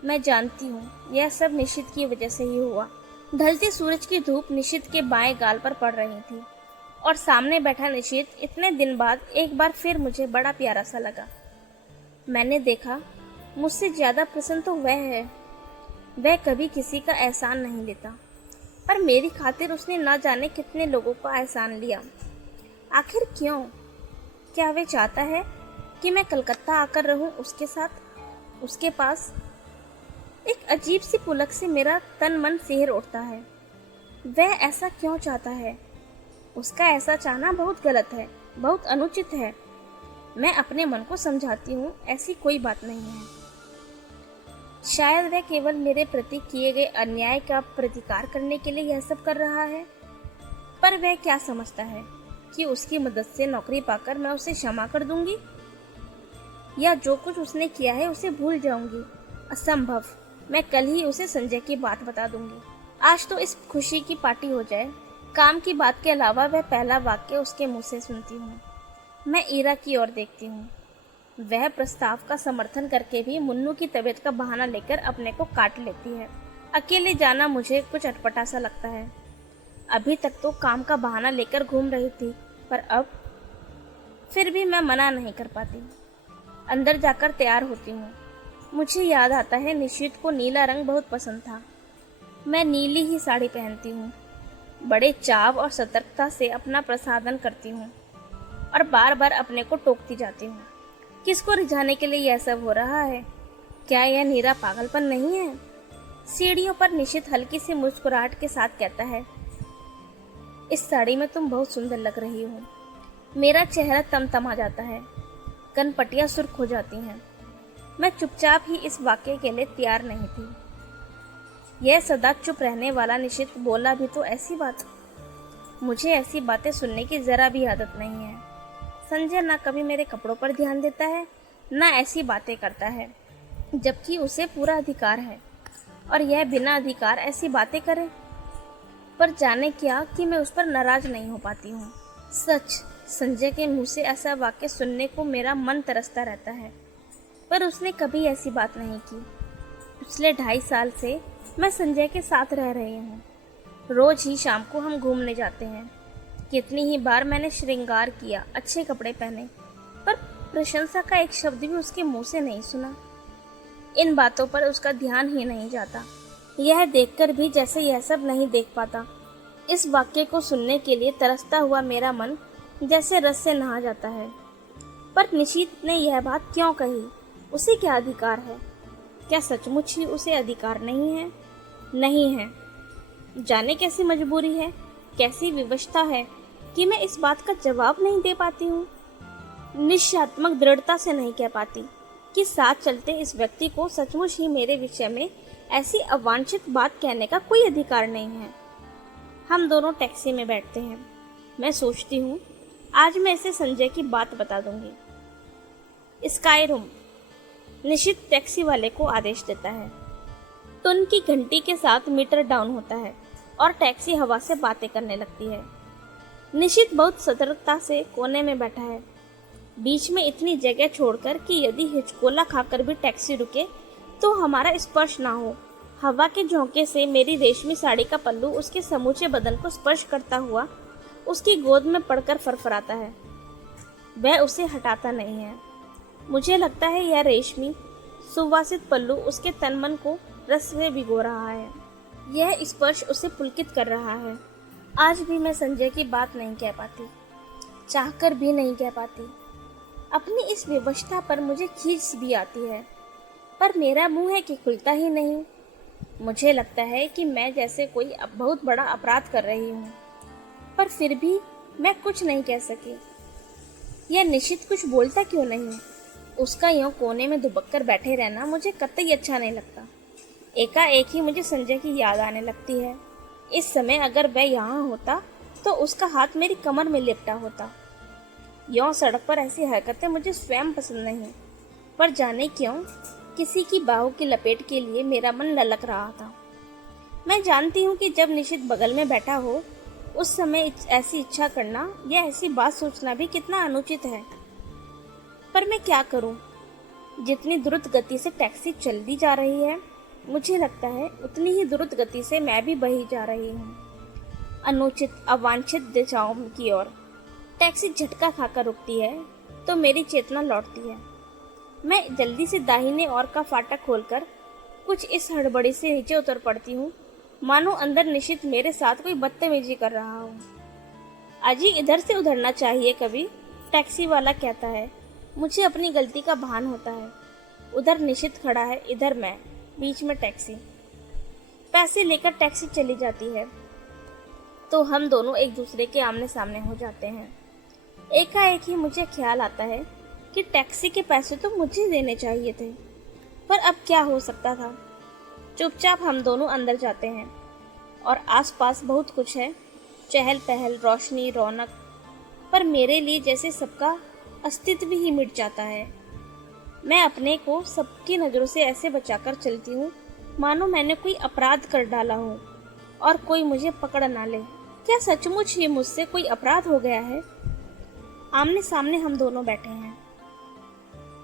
मैं जानती हूँ यह सब निशित की वजह से ही हुआ। ढलते सूरज की धूप निशित के बाएं गाल पर पड़ रही थी और सामने बैठा निशित इतने दिन बाद एक बार फिर मुझे बड़ा प्यारा सा लगा। मैंने देखा मुझसे ज्यादा प्रसन्न तो वह है। वह कभी किसी का एहसान नहीं लेता, पर मेरी खातिर उसने न जाने कितने लोगों का एहसान लिया। आखिर क्यों? क्या वह चाहता है कि मैं कलकत्ता आकर रहूं उसके साथ, उसके पास? एक अजीब सी पुलक से मेरा तन मन सिहर उठता है। वह ऐसा क्यों चाहता है? उसका ऐसा चाहना बहुत गलत है, बहुत अनुचित है। मैं अपने मन को समझाती हूँ ऐसी कोई बात नहीं है। शायद वह केवल मेरे प्रति किए गए अन्याय का प्रतिकार करने के लिए यह सब कर रहा है। पर वह क्या समझता है कि उसकी मदद से नौकरी पाकर मैं उसे क्षमा कर दूंगी, या जो कुछ उसने किया है उसे भूल जाऊंगी? असंभव। मैं कल ही उसे संजय की बात बता दूंगी। आज तो इस खुशी की पार्टी हो जाए। काम की बात के अलावा वह पहला वाक्य उसके मुंह से सुनती हूँ। मैं ईरा की ओर देखती हूँ। वह प्रस्ताव का समर्थन करके भी मुन्नू की तबीयत का बहाना लेकर अपने को काट लेती है। अकेले जाना मुझे कुछ अटपटा सा लगता है। अभी तक तो काम का बहाना लेकर घूम रही थी, पर अब फिर भी मैं मना नहीं कर पाती। अंदर जाकर तैयार होती हूँ। मुझे याद आता है निशित को नीला रंग बहुत पसंद था। मैं नीली ही साड़ी पहनती हूँ। बड़े चाव और सतर्कता से अपना प्रसाधन करती हूँ और बार बार अपने को टोकती जाती हूँ। किसको रिझाने के लिए यह सब हो रहा है? क्या यह नीरा पागलपन नहीं है? सीढ़ियों पर निशित हल्की सी मुस्कुराहट के साथ कहता है, इस साड़ी में तुम बहुत सुंदर लग रही हो। मेरा चेहरा तमतमा जाता है, कनपटियां सुर्ख हो जाती हैं। मैं चुपचाप ही इस वाक्य के लिए तैयार नहीं थी। यह सदा चुप रहने वाला निशित बोला भी तो ऐसी बात। मुझे ऐसी बातें सुनने की जरा भी आदत नहीं है। संजय ना कभी मेरे कपड़ों पर ध्यान देता है, ना ऐसी बातें करता है, जबकि उसे पूरा अधिकार है और यह बिना अधिकार ऐसी बातें करे। पर जाने क्या कि मैं उस पर नाराज नहीं हो पाती हूँ। सच, संजय के मुंह से ऐसा वाक्य सुनने को मेरा मन तरसता रहता है, पर उसने कभी ऐसी बात नहीं की। पिछले 2.5 साल से मैं संजय के साथ रह रही हूँ। रोज ही शाम को हम घूमने जाते हैं। कितनी ही बार मैंने श्रृंगार किया, अच्छे कपड़े पहने, पर प्रशंसा का एक शब्द भी उसके मुंह से नहीं सुना। इन बातों पर उसका ध्यान ही नहीं जाता। यह देखकर भी जैसे यह सब नहीं देख पाता। इस वाक्य को सुनने के लिए तरसता हुआ मेरा मन जैसे रस से नहा जाता है। पर निशित ने यह बात क्यों कही? उसे क्या अधिकार है? क्या सचमुच ही उसे अधिकार नहीं है? नहीं है। जाने कैसी मजबूरी है, कैसी विवशता है कि मैं इस बात का जवाब नहीं दे पाती हूँ। निश्चयात्मक दृढ़ता से नहीं कह पाती कि साथ चलते इस व्यक्ति को सचमुच ही मेरे विषय में ऐसी अवांछित बात कहने का कोई अधिकार नहीं है। हम दोनों टैक्सी में बैठते हैं। मैं सोचती हूँ आज मैं इसे संजय की बात बता दूंगी। स्काई रूम, निशित टैक्सी वाले को आदेश देता है। टुन की घंटी के साथ मीटर डाउन होता है और टैक्सी हवा से बातें करने लगती है। निशित बहुत सतर्कता से कोने में बैठा है, बीच में इतनी जगह छोड़कर कि यदि हिचकोला खाकर भी टैक्सी रुके तो हमारा स्पर्श ना हो। हवा के झोंके से मेरी रेशमी साड़ी का पल्लू उसके समूचे बदन को स्पर्श करता हुआ उसकी गोद में पड़कर फरफराता है। वह उसे हटाता नहीं है। मुझे लगता है यह रेशमी सुवासित पल्लू उसके तन मन को रस से भिगो रहा है। यह स्पर्श उसे पुलकित कर रहा है। आज भी मैं संजय की बात नहीं कह पाती, चाहकर भी नहीं कह पाती। अपनी इस विवशता पर मुझे खींच भी आती है, पर मेरा मुंह है कि खुलता ही नहीं। मुझे लगता है कि मैं जैसे कोई बहुत बड़ा अपराध कर रही हूँ, पर फिर भी मैं कुछ नहीं कह सकी। यह निशित कुछ बोलता क्यों नहीं? उसका यूं कोने में दुबक कर बैठे रहना मुझे कतई अच्छा नहीं लगता। एकाएक ही मुझे संजय की याद आने लगती है। इस समय अगर वह यहाँ होता तो उसका हाथ मेरी कमर में लिपटा होता। यूं सड़क पर ऐसी हरकतें मुझे स्वयं पसंद नहीं, पर जाने क्यों किसी की बाहों की लपेट के लिए मेरा मन ललक रहा था। मैं जानती हूँ कि जब निशित बगल में बैठा हो उस समय ऐसी इच्छा करना या ऐसी बात सोचना भी कितना अनुचित है, पर मैं क्या करूँ? जितनी द्रुत गति से टैक्सी चलती जा रही है, मुझे लगता है उतनी ही द्रुत गति से मैं भी बही जा रही हूँ, अनुचित अवांछित दिशाओं की ओर। टैक्सी झटका खाकर रुकती है तो मेरी चेतना लौटती है। मैं जल्दी से दाहिने ओर का फाटक खोलकर कुछ इस हड़बड़ी से नीचे उतर पड़ती हूँ, मानो अंदर निशित मेरे साथ कोई बदतमीजी कर रहा हो। अजी इधर से उधरना चाहिए कभी, टैक्सी वाला कहता है। मुझे अपनी गलती का भान होता है। उधर निशित खड़ा है, इधर मैं, बीच में टैक्सी। पैसे लेकर टैक्सी चली जाती है तो हम दोनों एक दूसरे के आमने सामने हो जाते हैं। एकाएक ही मुझे ख्याल आता है कि टैक्सी के पैसे तो मुझे देने चाहिए थे, पर अब क्या हो सकता था। चुपचाप हम दोनों अंदर जाते हैं और आसपास बहुत कुछ है, चहल पहल, रोशनी, रौनक, पर मेरे लिए जैसे सबका अस्तित्व ही मिट जाता है। मैं अपने को सबकी नज़रों से ऐसे बचाकर चलती हूँ मानो मैंने कोई अपराध कर डाला हो और कोई मुझे पकड़ ना ले। क्या सचमुच ही मुझसे कोई अपराध हो गया है? आमने सामने हम दोनों बैठे हैं।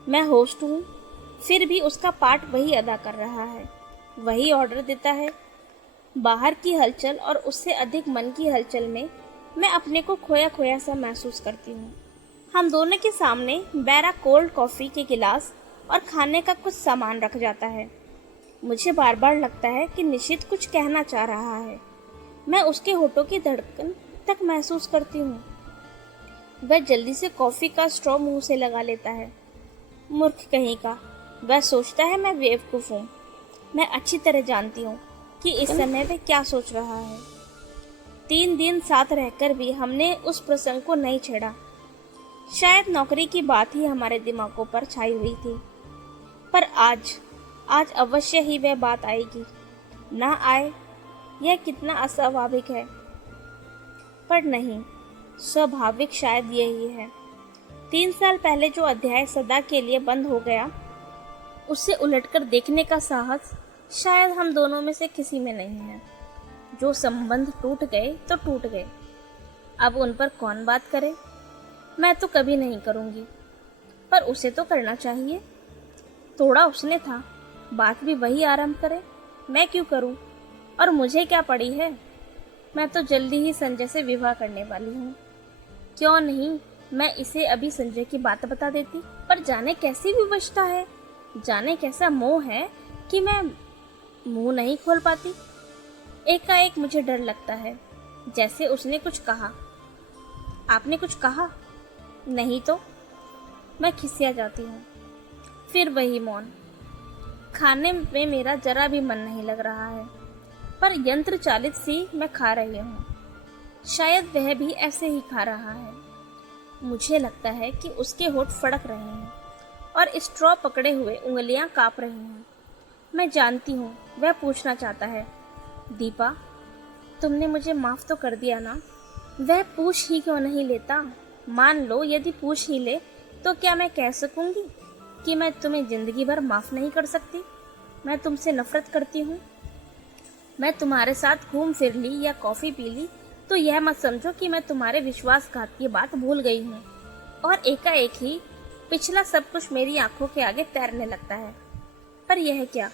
मैं होस्ट हूँ, फिर भी उसका पार्ट वही अदा कर रहा है, वही ऑर्डर देता है। बाहर की हलचल और उससे अधिक मन की हलचल में मैं अपने को खोया खोया सा महसूस करती हूँ। हम दोनों के सामने बैरा कोल्ड कॉफ़ी के गिलास और खाने का कुछ सामान रख जाता है। मुझे बार बार लगता है कि निशित कुछ कहना चाह रहा है। मैं उसके होठों की धड़कन तक महसूस करती हूँ। वह जल्दी से कॉफ़ी का स्ट्रॉ मुंह से लगा लेता है। मूर्ख कहीं का, वह सोचता है मैं बेवकूफ़ हूँ। मैं अच्छी तरह जानती हूँ कि इस समय वह क्या सोच रहा है। 3 दिन साथ रहकर भी हमने उस प्रसंग को नहीं छेड़ा। शायद नौकरी की बात ही हमारे दिमागों पर छाई हुई थी। पर आज अवश्य ही वह बात आएगी। ना आए, यह कितना अस्वाभाविक है। पर नहीं, स्वाभाविक शायद यही है। 3 साल पहले जो अध्याय सदा के लिए बंद हो गया, उसे उलटकर देखने का साहस शायद हम दोनों में से किसी में नहीं है। जो संबंध टूट गए तो टूट गए, अब उन पर कौन बात करे। मैं तो कभी नहीं करूँगी, पर उसे तो करना चाहिए। तोड़ा उसने था, बात भी वही आरंभ करे। मैं क्यों करूं? और मुझे क्या पड़ी है? मैं तो जल्दी ही संजय से विवाह करने वाली हूँ। क्यों नहीं, मैं इसे अभी संजय की बात बता देती। पर जाने कैसी विवशता है, जाने कैसा मोह है कि मैं मुंह नहीं खोल पाती। एकाएक मुझे डर लगता है, जैसे उसने कुछ कहा। आपने कुछ कहा? नहीं तो। मैं खिसिया जाती हूँ। फिर वही मौन। खाने में मेरा जरा भी मन नहीं लग रहा है, पर यंत्र चालित सी मैं खा रही हूँ। शायद वह भी ऐसे ही खा रहा है। मुझे लगता है कि उसके होंठ फड़क रहे हैं और स्ट्रॉ पकड़े हुए उंगलियां कांप रही हैं। मैं जानती हूँ वह पूछना चाहता है, दीपा, तुमने मुझे माफ तो कर दिया ना? वह पूछ ही क्यों नहीं लेता? मान लो यदि पूछ ही ले, तो क्या मैं कह सकूंगी कि मैं तुम्हें जिंदगी भर माफ नहीं कर सकती? मैं तुमसे नफरत करती हूँ। मैं तुम्हारे साथ घूम फिर ली या कॉफी पी ली तो यह मत समझो कि मैं तुम्हारे विश्वासघात की बात भूल गई हूँ। और एकाएक ही पिछला सब कुछ मेरी आंखों के आगे तैरने लगता है। पर यह क्या?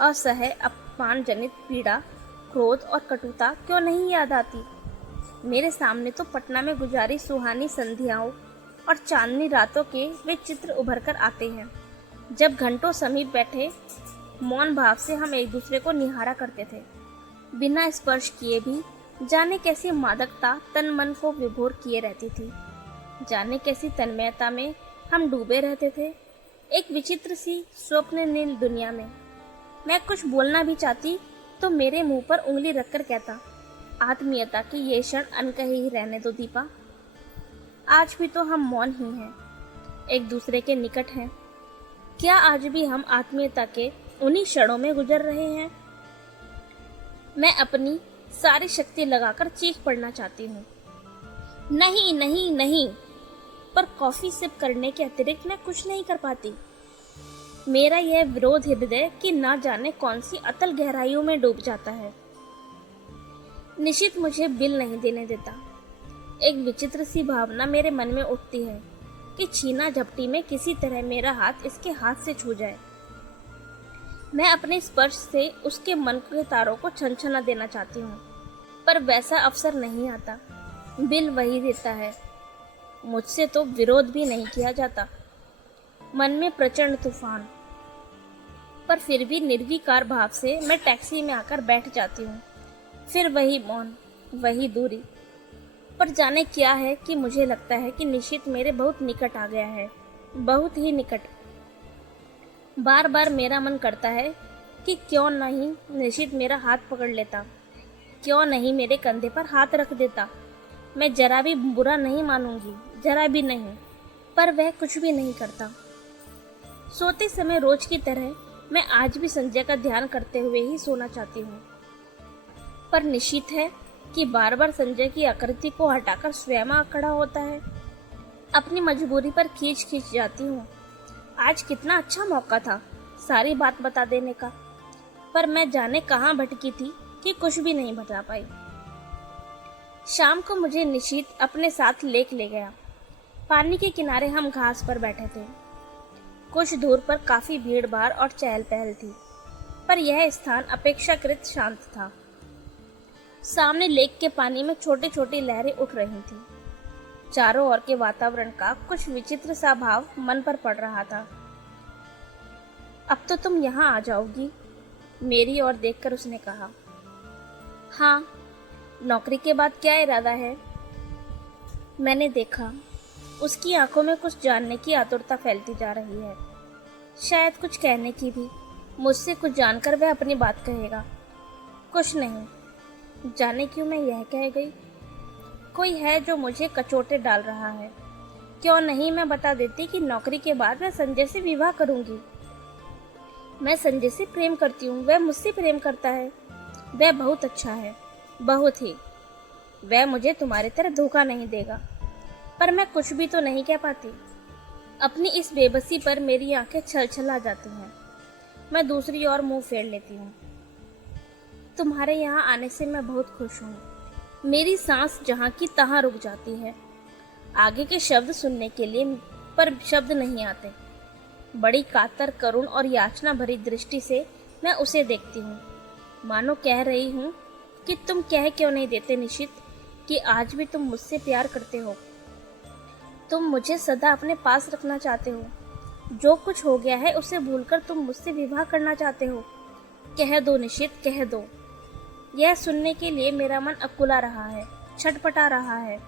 असह्य अपमानजनित पीड़ा, क्रोध और कटुता क्यों नहीं याद आती? मेरे सामने तो पटना में गुजारी सुहानी संध्याओं और चांदनी रातों के वे चित्र उभर कर आते हैं, जब घंटों समीप बैठे मौन भाव से हम एक दूसरे को निहारा करते थे। बिना स्पर्श किए भी जाने कैसी मादकता तन मन को विभोर किए रहती थी। जाने कैसी तन्मयता में हम डूबे रहते थे, एक विचित्र सी स्वप्ननील दुनिया में। मैं कुछ बोलना भी चाहती तो मेरे मुंह पर उंगली रखकर कहता, आत्मीयता की ये क्षण अनकहे ही रहने दो दीपा। आज भी तो हम मौन ही हैं, एक दूसरे के निकट हैं। क्या आज भी हम आत्मीयता के उन्हीं क्षणों में गुजर रहे हैं? मैं अपनी सारी शक्ति लगाकर चीख पड़ना चाहती हूँ, नहीं नहीं नहीं, पर कॉफी सिप करने के अतिरिक्त मैं कुछ नहीं कर पाती। मेरा यह विरोध हृदय कि ना जाने कौन सी अतल गहराइयों में डूब जाता है। निशित मुझे बिल नहीं देने देता। एक विचित्र सी भावना मेरे मन में उठती है कि छीना झपटी में किसी तरह मेरा हाथ इसके हाथ से छू जाए। मैं अपने स्पर्श से उसके मन के तारों को छनछना देना चाहती हूँ, पर वैसा अवसर नहीं आता। बिल वही देता है। मुझसे तो विरोध भी नहीं किया जाता। मन में प्रचंड तूफान, पर फिर भी निर्विकार भाव से मैं टैक्सी में आकर बैठ जाती हूँ। फिर वही मौन, वही दूरी। पर जाने क्या है कि मुझे लगता है कि निशित मेरे बहुत निकट आ गया है, बहुत ही निकट। बार बार मेरा मन करता है कि क्यों नहीं निशित मेरा हाथ पकड़ लेता, क्यों नहीं मेरे कंधे पर हाथ रख देता। मैं जरा भी बुरा नहीं मानूंगी, जरा भी नहीं, पर वह कुछ भी नहीं करता। सोते समय रोज की तरह मैं आज भी संजय का ध्यान करते हुए ही सोना चाहती हूँ, पर निश्चित है कि बार बार संजय की आकृति को हटाकर स्वयं खड़ा होता है। अपनी मजबूरी पर खींच खींच जाती हूँ। आज कितना अच्छा मौका था सारी बात बता देने का, पर मैं जाने कहाँ भटकी थी कि कुछ भी नहीं बता पाई। शाम को मुझे निशित अपने साथ ले गया। पानी के किनारे हम घास पर बैठे थे। कुछ दूर पर काफी भीड़ भाड़ और चहल पहल थी, पर यह स्थान अपेक्षाकृत शांत था। सामने लेक के पानी में छोटी छोटी लहरें उठ रही थीं। चारों ओर के वातावरण का कुछ विचित्र सा भाव मन पर पड़ रहा था। अब तो तुम यहाँ आ जाओगी, मेरी ओर देखकर उसने कहा। हाँ, नौकरी के बाद क्या इरादा है? मैंने देखा, उसकी आंखों में कुछ जानने की आतुरता फैलती जा रही है, शायद कुछ कहने की भी। मुझसे कुछ जानकर वह अपनी बात कहेगा। कुछ नहीं, जाने क्यों मैं यह कह गई। कोई है जो मुझे कचोटे डाल रहा है। क्यों नहीं मैं बता देती कि नौकरी के बाद मैं संजय से विवाह करूंगी। मैं संजय से प्रेम करती हूँ, वह मुझसे प्रेम करता है। वह बहुत अच्छा है, बहुत ही। वह मुझे तुम्हारी तरह धोखा नहीं देगा। पर मैं कुछ भी तो नहीं कह पाती। अपनी इस बेबसी पर मेरी आंखें छलछला जाती हैं। मैं दूसरी ओर मुंह फेर लेती हूँ। तुम्हारे यहाँ आने से मैं बहुत खुश हूँ। मेरी सांस जहाँ की तहाँ रुक जाती है। आगे के शब्द सुनने के लिए पर शब्द नहीं आते। बड़ी कातर, करुण और याचना भरी दृष्टि से मैं उसे देखती हूँ, मानो कह रही हूँ कि तुम कह क्यों नहीं देते निशित कि आज भी तुम मुझसे प्यार करते हो। तुम मुझे सदा अपने पास रखना चाहते हो। जो कुछ हो गया है उसे भूलकर तुम मुझसे विवाह करना चाहते हो। कह दो निशित, कह दो। यह सुनने के लिए मेरा मन अकुला रहा है, छटपटा रहा है।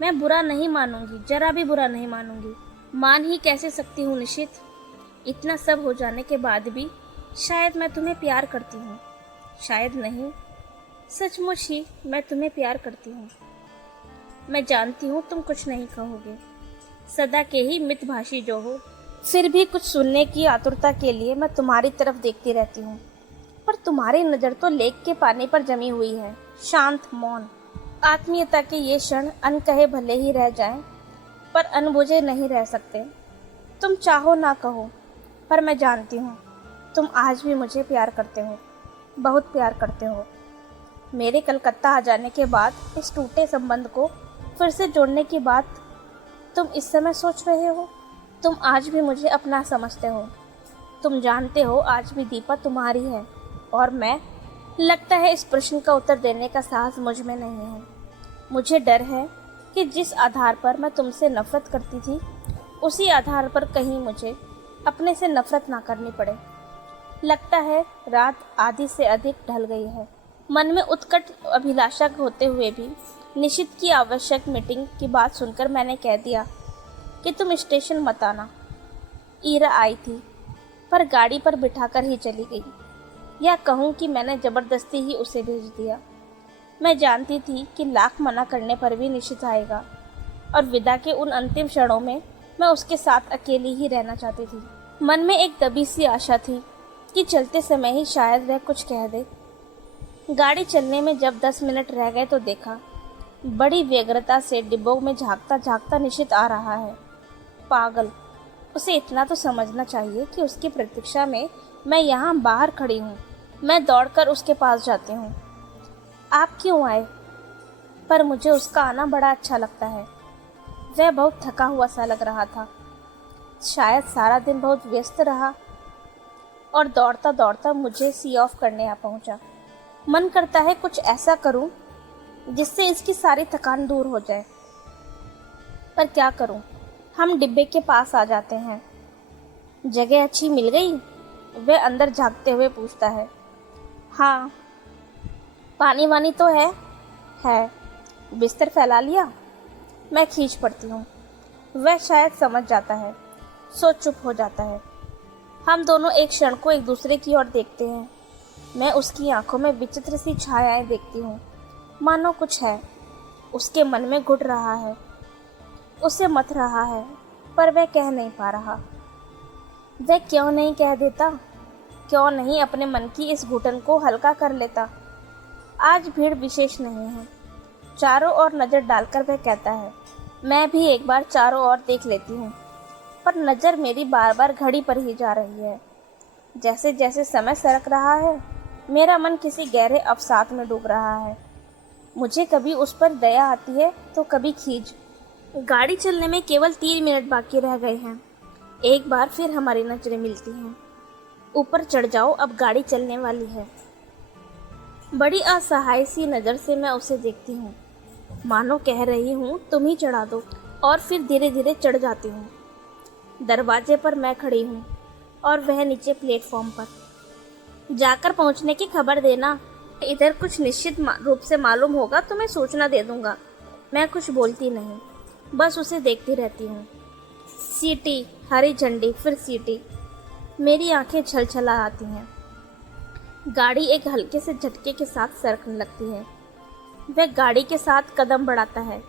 मैं बुरा नहीं मानूंगी, जरा भी बुरा नहीं मानूंगी। मान ही कैसे सकती हूँ निशित? इतना सब हो जाने के बाद भी शायद मैं तुम्हें प्यार करती हूँ, शायद नहीं, सचमुच ही मैं तुम्हें प्यार करती हूँ। मैं जानती हूँ तुम कुछ नहीं कहोगे, सदा के ही मितभाषी जो हो। फिर भी कुछ सुनने की आतुरता के लिए मैं तुम्हारी तरफ देखती रहती हूँ। पर तुम्हारी नज़र तो लेक के पानी पर जमी हुई है, शांत, मौन। आत्मीयता के ये क्षण अनकहे भले ही रह जाएं, पर अनबुझे नहीं रह सकते। तुम चाहो ना कहो, पर मैं जानती हूँ तुम आज भी मुझे प्यार करते हो, बहुत प्यार करते हो। मेरे कलकत्ता आ जाने के बाद इस टूटे संबंध को फिर से जोड़ने की बात तुम इस समय सोच रहे हो। तुम आज भी मुझे अपना समझते हो। तुम जानते हो आज भी दीपा तुम्हारी है और मैं। लगता है इस प्रश्न का उत्तर देने का साहस मुझ में नहीं है। मुझे डर है कि जिस आधार पर मैं तुमसे नफरत करती थी, उसी आधार पर कहीं मुझे अपने से नफरत ना करनी पड़े। लगता है रात आधी से अधिक ढल गई है। मन में उत्कट अभिलाषा होते हुए भी निशित की आवश्यक मीटिंग की बात सुनकर मैंने कह दिया कि तुम स्टेशन मत आना। ईरा आई थी, पर गाड़ी पर बिठाकर ही चली गई, या कहूँ कि मैंने ज़बरदस्ती ही उसे भेज दिया। मैं जानती थी कि लाख मना करने पर भी निशित आएगा, और विदा के उन अंतिम क्षणों में मैं उसके साथ अकेली ही रहना चाहती थी। मन में एक दबी सी आशा थी कि चलते समय ही शायद वह कुछ कह दे। गाड़ी चलने में जब 10 मिनट रह गए तो देखा, बड़ी व्यग्रता से डिब्बों में झांकता झांकता निशित आ रहा है। पागल, उसे इतना तो समझना चाहिए कि उसकी प्रतीक्षा में मैं यहाँ बाहर खड़ी हूँ। मैं दौड़कर उसके पास जाती हूँ। आप क्यों आए? पर मुझे उसका आना बड़ा अच्छा लगता है। वह बहुत थका हुआ सा लग रहा था, शायद सारा दिन बहुत व्यस्त रहा और दौड़ता दौड़ता मुझे सी ऑफ करने आ पहुँचा। मन करता है कुछ ऐसा करूं जिससे इसकी सारी थकान दूर हो जाए, पर क्या करूं? हम डिब्बे के पास आ जाते हैं। जगह अच्छी मिल गई? वह अंदर झांकते हुए पूछता है। हाँ। पानी वानी तो है? है। बिस्तर फैला लिया? मैं खींच पड़ती हूँ। वह शायद समझ जाता है, सो चुप हो जाता है। हम दोनों एक क्षण को एक दूसरे की ओर देखते हैं। मैं उसकी आंखों में विचित्र सी छायाएं देखती हूँ, मानो कुछ है उसके मन में घुट रहा है, उसे मथ रहा है, पर वह कह नहीं पा रहा। वह क्यों नहीं कह देता? क्यों नहीं अपने मन की इस घुटन को हल्का कर लेता? आज भीड़ विशेष नहीं है। चारों ओर नज़र डालकर वह कहता है। मैं भी एक बार चारों ओर देख लेती हूँ, पर नज़र मेरी बार बार घड़ी पर ही जा रही है। जैसे जैसे समय सरक रहा है, मेरा मन किसी गहरे अवसाद में डूब रहा है। मुझे कभी उस पर दया आती है तो कभी खीज। गाड़ी चलने में केवल 3 मिनट बाकी रह गए हैं। एक बार फिर हमारी नजरें मिलती हैं। ऊपर चढ़ जाओ, अब गाड़ी चलने वाली है। बड़ी असहाय सी नज़र से मैं उसे देखती हूँ, मानो कह रही हूँ तुम ही चढ़ा दो, और फिर धीरे धीरे चढ़ जाती हूँ। दरवाजे पर मैं खड़ी हूँ और वह नीचे प्लेटफॉर्म पर। जाकर पहुँचने की खबर देना, इधर कुछ निश्चित रूप से मालूम होगा तो मैं सूचना दे दूंगा। मैं कुछ बोलती नहीं, बस उसे देखती रहती हूँ। सीटी, हरी झंडी, फिर सीटी। मेरी आंखें छलछला आती हैं। गाड़ी एक हल्के से झटके के साथ सरकने लगती है। वह गाड़ी के साथ कदम बढ़ाता है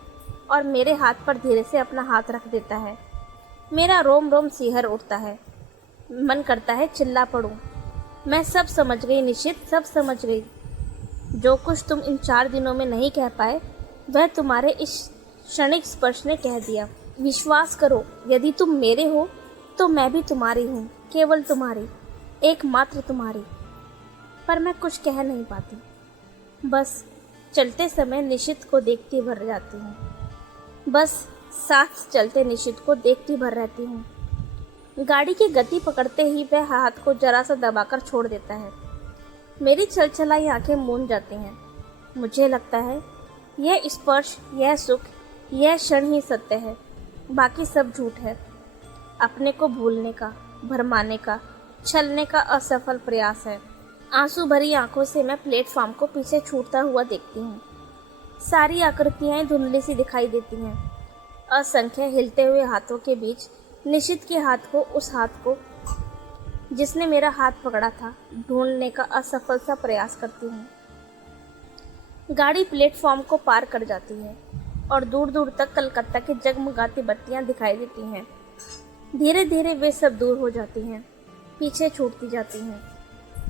और मेरे हाथ पर धीरे से अपना हाथ रख देता है। मेरा रोम रोम सिहर उठता है। मन करता है चिल्ला पड़ूं। मैं सब समझ गई निशित, सब समझ गई। जो कुछ तुम इन 4 दिनों में नहीं कह पाए, वह तुम्हारे इस क्षणिक स्पर्श ने कह दिया। विश्वास करो, यदि तुम मेरे हो तो मैं भी तुम्हारी हूँ, केवल तुम्हारी, एकमात्र तुम्हारी। पर मैं कुछ कह नहीं पाती। बस चलते समय निशित को देखती भर जाती हूँ। बस साथ चलते निशित को देखती भर रहती हूँ। गाड़ी की गति पकड़ते ही वह हाथ को जरा सा दबाकर छोड़ देता है। मेरी छलछलाई आंखें मूंद जाती हैं। मुझे लगता है यह स्पर्श, यह सुख, यह क्षण ही सत्य है, बाकी सब झूठ है। अपने को भूलने का, भरमाने का, छलने का असफल प्रयास है। आंसू भरी आंखों से मैं प्लेटफॉर्म को पीछे छूटता हुआ देखती हूँ। सारी आकृतियां धुंधली सी दिखाई देती हैं। असंख्य हिलते हुए हाथों के बीच निशित के हाथ को, उस हाथ को जिसने मेरा हाथ पकड़ा था, ढूंढने का असफल सा प्रयास करती हूँ। गाड़ी प्लेटफॉर्म को पार कर जाती है और दूर दूर तक कलकत्ता की जगमगाती बत्तियां दिखाई देती हैं। धीरे धीरे वे सब दूर हो जाती हैं, पीछे छूटती जाती हैं।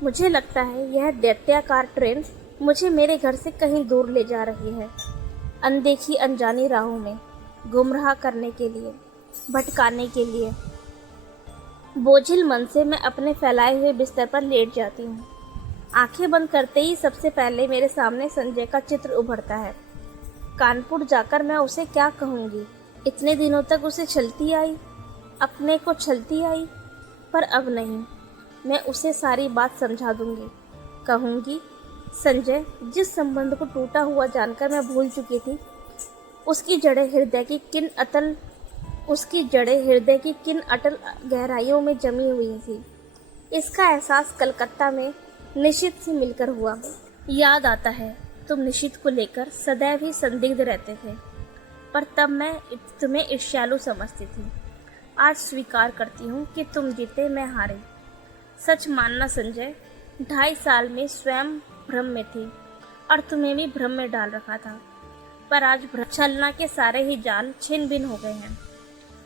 मुझे लगता है यह दैत्याकार ट्रेन मुझे मेरे घर से कहीं दूर ले जा रही है, अनदेखी अनजानी राहों में, गुमराह करने के लिए, भटकाने के लिए। बोझिल मन से मैं अपने फैलाए हुए बिस्तर पर लेट जाती हूँ। आंखें बंद करते ही सबसे पहले मेरे सामने संजय का चित्र उभरता है। कानपुर जाकर मैं उसे क्या कहूँगी? इतने दिनों तक उसे छलती आई, अपने को छलती आई, पर अब नहीं। मैं उसे सारी बात समझा दूंगी। कहूँगी, संजय, जिस संबंध को टूटा हुआ जानकर मैं भूल चुकी थी, उसकी जड़ें हृदय की किन अटल गहराइयों में जमी हुई थी। इसका एहसास कलकत्ता में निशित से मिलकर हुआ। याद आता है तुम निशित को लेकर सदैव ही संदिग्ध रहते थे, पर तब मैं तुम्हें ईर्ष्यालु समझती थी। आज स्वीकार करती हूँ कि तुम जीते, मैं हारी। सच मानना संजय, 2.5 साल में स्वयं भ्रम में थी और तुम्हें भी भ्रम में डाल रखा था, पर आज छलना के सारे ही जाल छिन भिन हो गए हैं।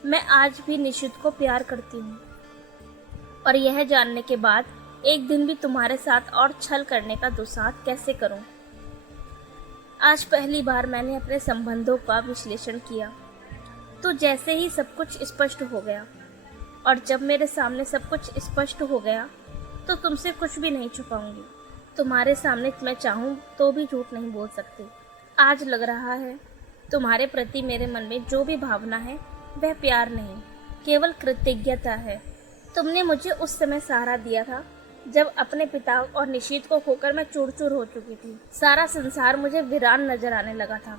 मैं आज भी निशित को प्यार करती हूँ, और यह जानने के बाद एक दिन भी तुम्हारे साथ और छल करने का दुस्साहस कैसे करूं? आज पहली बार मैंने अपने संबंधों का विश्लेषण किया, तो जैसे ही सब कुछ स्पष्ट हो गया। और जब मेरे सामने सब कुछ स्पष्ट हो गया, तो तुमसे कुछ भी नहीं छुपाऊंगी। तुम्हारे सामने मैं चाहूँ तो भी झूठ नहीं बोल सकती। आज लग रहा है तुम्हारे प्रति मेरे मन में जो भी भावना है वह प्यार नहीं, केवल कृतज्ञता है। तुमने मुझे उस समय सहारा दिया था जब अपने पिता और निशित को खोकर मैं चूर चूर हो चुकी थी। सारा संसार मुझे वीरान नजर आने लगा था।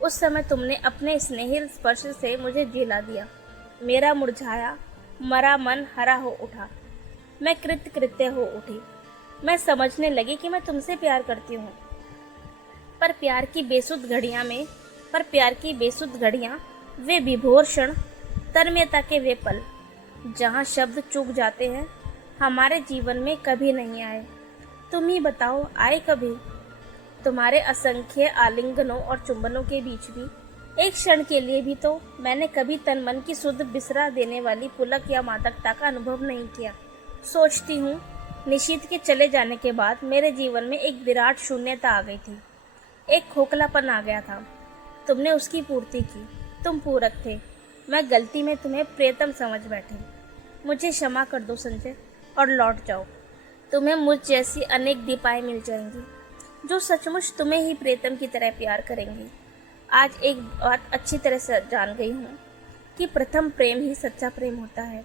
उस समय तुमने अपने स्नेहिल स्पर्श से मुझे जिला दिया। मेरा मुरझाया मरा मन हरा हो उठा। मैं कृत्य हो उठी। मैं समझने लगी कि मैं तुमसे प्यार करती हूँ। पर प्यार की बेसुध घड़ियाँ, वे विभोर क्षण, तन्मयता के वे पल, जहाँ शब्द चूक जाते हैं, हमारे जीवन में कभी नहीं आए। तुम ही बताओ, आए कभी? तुम्हारे असंख्य आलिंगनों और चुंबनों के बीच भी एक क्षण के लिए भी तो मैंने कभी तन मन की शुद्ध बिसरा देने वाली पुलक या मादकता का अनुभव नहीं किया। सोचती हूँ, निशित के चले जाने के बाद मेरे जीवन में एक विराट शून्यता आ गई थी, एक खोखलापन आ गया था। तुमने उसकी पूर्ति की। तुम पूरक थे। मैं गलती में तुम्हें प्रियतम समझ बैठी। मुझे क्षमा कर दो संजय, और लौट जाओ। तुम्हें मुझ जैसी अनेक दीपाएं मिल जाएंगी जो सचमुच तुम्हें ही प्रियतम की तरह प्यार करेंगी। आज एक बात अच्छी तरह से जान गई हूँ कि प्रथम प्रेम ही सच्चा प्रेम होता है।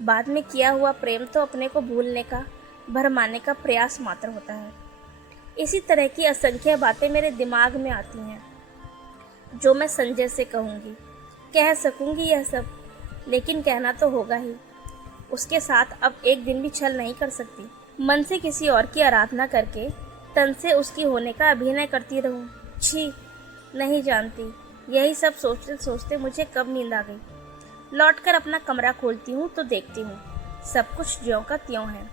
बाद में किया हुआ प्रेम तो अपने को भूलने का, भरमाने का प्रयास मात्र होता है। इसी तरह की असंख्य बातें मेरे दिमाग में आती हैं जो मैं संजय से कहूँगी, कह सकूँगी यह सब, लेकिन कहना तो होगा ही। उसके साथ अब एक दिन भी छल नहीं कर सकती। मन से किसी और की आराधना करके तन से उसकी होने का अभिनय करती रहूं। छी, नहीं जानती यही सब सोचते सोचते मुझे कब नींद आ गई। लौटकर अपना कमरा खोलती हूँ तो देखती हूँ सब कुछ ज्यों का त्यों है।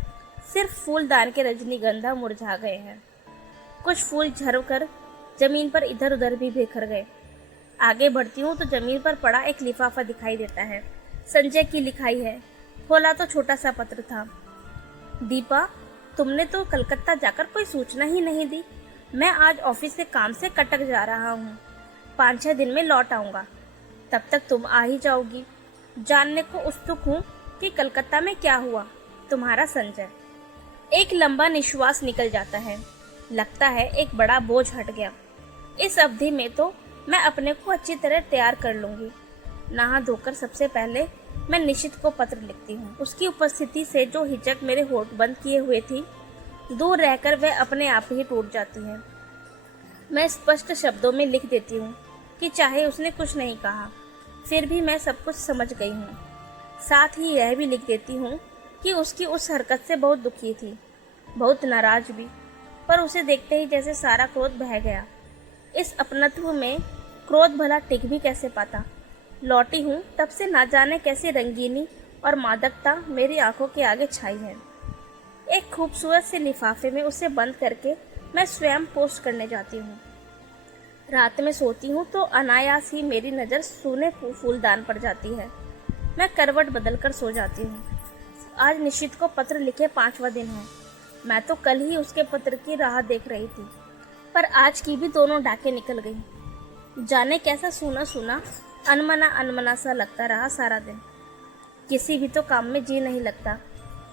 सिर्फ फूलदान के रजनीगंधा मुरझा गए हैं। कुछ फूल झड़कर जमीन पर इधर उधर भी बिखर गए। आगे बढ़ती हूँ तो जमीन पर पड़ा एक लिफाफा दिखाई देता है। संजय की लिखाई है। खोला तो छोटा सा पत्र था। दीपा, तुमने तो कलकत्ता जाकर कोई सूचना ही नहीं दी। मैं आज ऑफिस के काम से कटक जा रहा हूँ। 5-6 दिन में लौट आऊँगा। तब तक तुम आ ही जाओगी। जानने को उत्सुक हूँ कि कलकत्ता में क्या हुआ। तुम्हारा संजय। एक लंबा निश्वास निकल जाता है। लगता है एक बड़ा बोझ हट गया। इस अवधि में तो मैं अपने को अच्छी तरह तैयार कर लूंगी। नहा धोकर सबसे पहले मैं निशित को पत्र लिखती हूँ। उसकी उपस्थिति से जो हिचक मेरे होठ बंद किए हुए थी, दूर रहकर वह अपने आप ही टूट जाती है। मैं स्पष्ट शब्दों में लिख देती हूँ कि चाहे उसने कुछ नहीं कहा, फिर भी मैं सब कुछ समझ गई हूँ। साथ ही यह भी लिख देती हूँ कि उसकी उस हरकत से बहुत दुखी थी, बहुत नाराज भी, पर उसे देखते ही जैसे सारा क्रोध बह गया। इस अपनत्व में क्रोध भला टिक भी कैसे पाता। लौटी हूँ तब से ना जाने कैसी रंगीनी और मादकता मेरी आंखों के आगे छाई है। एक खूबसूरत से लिफाफे में उसे बंद करके मैं स्वयं पोस्ट करने जाती हूँ। रात में सोती हूँ तो अनायास ही मेरी नज़र सूने फूलदान पर जाती है। मैं करवट बदलकर सो जाती हूँ। आज निशित को पत्र लिखे 5वां दिन है। मैं तो कल ही उसके पत्र की राह देख रही थी, पर आज की भी दोनों डाके निकल गई। जाने कैसा सूना सूना, अनमना अनमना सा लगता रहा सारा दिन। किसी भी तो काम में जी नहीं लगता।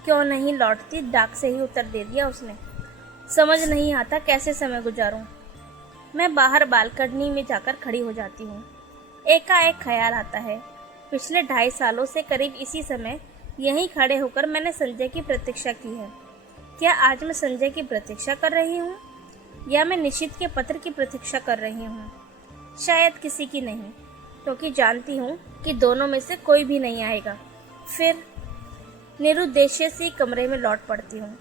क्यों नहीं लौटती, डाक से ही उत्तर दे दिया उसने। समझ नहीं आता कैसे समय गुजारूं। मैं बाहर बालकनी में जाकर खड़ी हो जाती हूँ। एकाएक ख्याल आता है, पिछले 2.5 सालों से करीब इसी समय यहीं खड़े होकर मैंने संजय की प्रतीक्षा की है। क्या आज मैं संजय की प्रतीक्षा कर रही हूँ, या मैं निशित के पत्र की प्रतीक्षा कर रही हूँ? शायद किसी की नहीं, क्योंकि जानती हूँ कि दोनों में से कोई भी नहीं आएगा। फिर निरुद्देश्य सी कमरे में लौट पड़ती हूँ।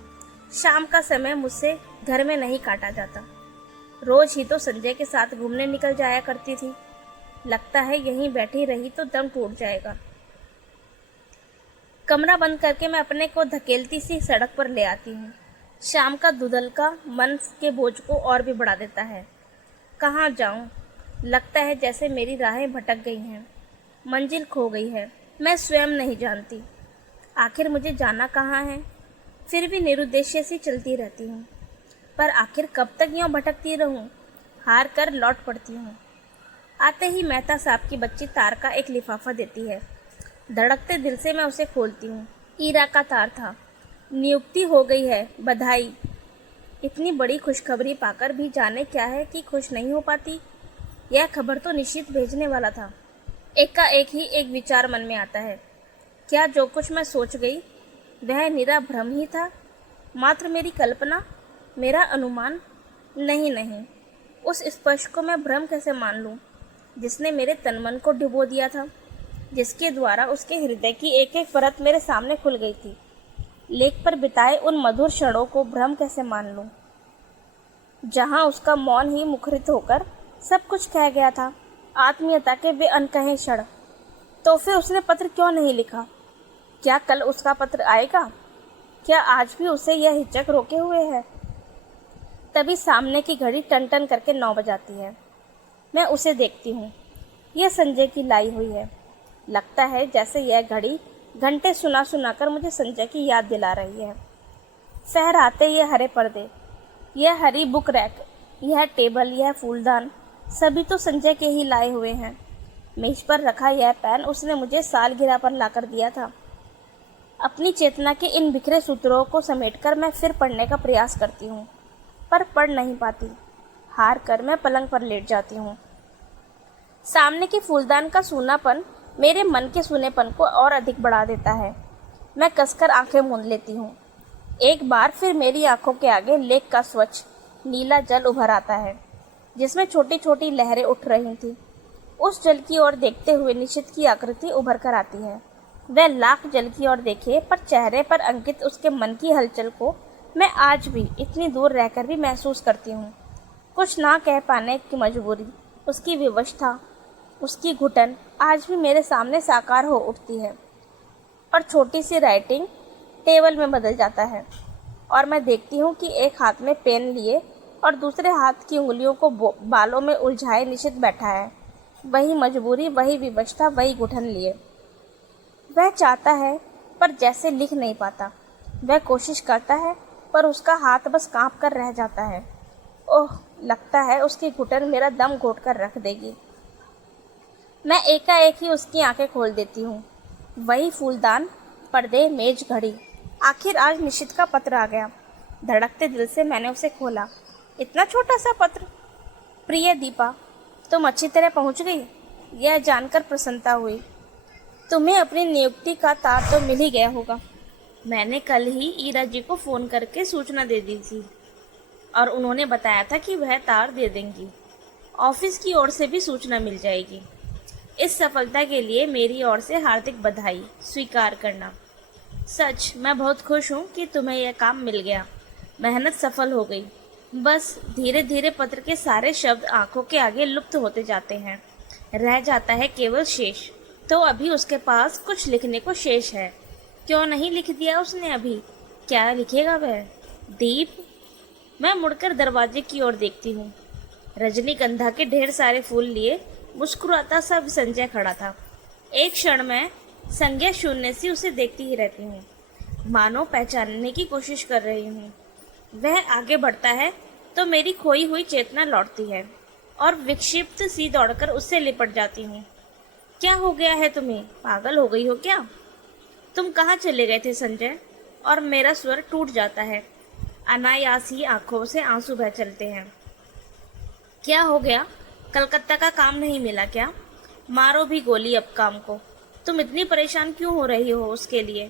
शाम का समय मुझसे घर में नहीं काटा जाता। रोज ही तो संजय के साथ घूमने निकल जाया करती थी। लगता है यहीं बैठी रही तो दम टूट जाएगा। कमरा बंद करके मैं अपने को धकेलती सी सड़क पर ले आती हूँ। शाम का धुंधलका मन के बोझ को और भी बढ़ा देता है। कहाँ जाऊँ? लगता है जैसे मेरी राहें भटक गई हैं, मंजिल खो गई है। मैं स्वयं नहीं जानती आखिर मुझे जाना कहाँ है। फिर भी निरुद्देश्य सी चलती रहती हूँ, पर आखिर कब तक यूँ भटकती रहूँ? हार कर लौट पड़ती हूँ। आते ही मेहता साहब की बच्ची तार का एक लिफाफा देती है। धड़कते दिल से मैं उसे खोलती हूँ। ईरा का तार था। नियुक्ति हो गई है, बधाई। इतनी बड़ी खुशखबरी पाकर भी जाने क्या है कि खुश नहीं हो पाती। यह खबर तो निश्चित भेजने वाला था। एकाएक ही एक विचार मन में आता है। क्या जो कुछ मैं सोच गई वह निरा भ्रम ही था? मात्र मेरी कल्पना, मेरा अनुमान? नहीं नहीं, उस स्पर्श को मैं भ्रम कैसे मान लूं, जिसने मेरे तन मन को डुबो दिया था, जिसके द्वारा उसके हृदय की एक एक परत मेरे सामने खुल गई थी। लेख पर बिताए उन मधुर क्षणों को भ्रम कैसे मान लूं, जहां उसका मौन ही मुखरित होकर सब कुछ कह गया था। आत्मीयता के वे अनकहे क्षण। तो फिर उसने पत्र क्यों नहीं लिखा? क्या कल उसका पत्र आएगा? क्या आज भी उसे यह हिचक रोके हुए है? तभी सामने की घड़ी टन टन करके 9 बजाती है। मैं उसे देखती हूँ। यह संजय की लाई हुई है। लगता है जैसे यह घड़ी घंटे सुना सुना कर मुझे संजय की याद दिला रही है। फहराते ये हरे पर्दे, यह हरी बुक रैक, यह टेबल, यह फूलदान, सभी तो संजय के ही लाए हुए हैं। मेज पर रखा यह पेन उसने मुझे सालगिरह पर लाकर दिया था। अपनी चेतना के इन बिखरे सूत्रों को समेटकर मैं फिर पढ़ने का प्रयास करती हूँ, पर पढ़ नहीं पाती। हार कर मैं पलंग पर लेट जाती हूँ। सामने के फूलदान का सूनापन मेरे मन के सूनेपन को और अधिक बढ़ा देता है। मैं कसकर आंखें मूंद लेती हूँ। एक बार फिर मेरी आंखों के आगे लेक का स्वच्छ नीला जल उभर आता है, जिसमें छोटी छोटी लहरें उठ रही थीं। उस जल की ओर देखते हुए निशित की आकृति उभर कर आती है। वह लाख जल की ओर देखे, पर चेहरे पर अंकित उसके मन की हलचल को मैं आज भी इतनी दूर रहकर भी महसूस करती हूँ। कुछ ना कह पाने की मजबूरी, उसकी विवशता, उसकी घुटन आज भी मेरे सामने साकार हो उठती है। और छोटी सी राइटिंग टेबल में बदल जाता है और मैं देखती हूँ कि एक हाथ में पेन लिए और दूसरे हाथ की उंगलियों को बालों में उलझाए निशित बैठा है। वही मजबूरी, वही विवशता, वही घुटन लिए। वह चाहता है पर जैसे लिख नहीं पाता। वह कोशिश करता है पर उसका हाथ बस कांप कर रह जाता है। ओह, लगता है उसकी घुटन मेरा दम घोट कर रख देगी। मैं एकाएक ही उसकी आंखें खोल देती हूँ। वही फूलदान, पर्दे, मेज, घड़ी। आखिर आज निशित का पत्र आ गया। धड़कते दिल से मैंने उसे खोला। इतना छोटा सा पत्र। प्रिय दीपा, तुम अच्छी तरह पहुँच गई, यह जानकर प्रसन्नता हुई। तुम्हें अपनी नियुक्ति का तार तो मिल ही गया होगा। मैंने कल ही ईरा जी को फ़ोन करके सूचना दे दी थी और उन्होंने बताया था कि वह तार दे देंगी। ऑफिस की ओर से भी सूचना मिल जाएगी। इस सफलता के लिए मेरी ओर से हार्दिक बधाई स्वीकार करना। सच मैं बहुत खुश हूँ कि तुम्हें यह काम मिल गया। मेहनत सफल हो गई। बस धीरे धीरे पत्र के सारे शब्द आंखों के आगे लुप्त होते जाते हैं। रह जाता है केवल शेष। तो अभी उसके पास कुछ लिखने को शेष है। क्यों नहीं लिख दिया उसने अभी? क्या लिखेगा वह? दीप। मैं मुड़कर दरवाजे की ओर देखती हूँ। रजनीगंधा के ढेर सारे फूल लिए मुस्कुराता सा संजय खड़ा था। एक क्षण में संज्ञा शून्य सी उसे देखती ही रहती हूँ, मानो पहचानने की कोशिश कर रही हूँ। वह आगे बढ़ता है तो मेरी खोई हुई चेतना लौटती है और विक्षिप्त सी दौड़कर उससे लिपट जाती हूँ। क्या हो गया है तुम्हें? पागल हो गई हो क्या? तुम कहाँ चले गए थे संजय? और मेरा स्वर टूट जाता है। अनायास ही आंखों से आंसू बह चलते हैं। क्या हो गया? कलकत्ता का काम नहीं मिला क्या? मारो भी गोली अब काम को। तुम इतनी परेशान क्यों हो रही हो उसके लिए?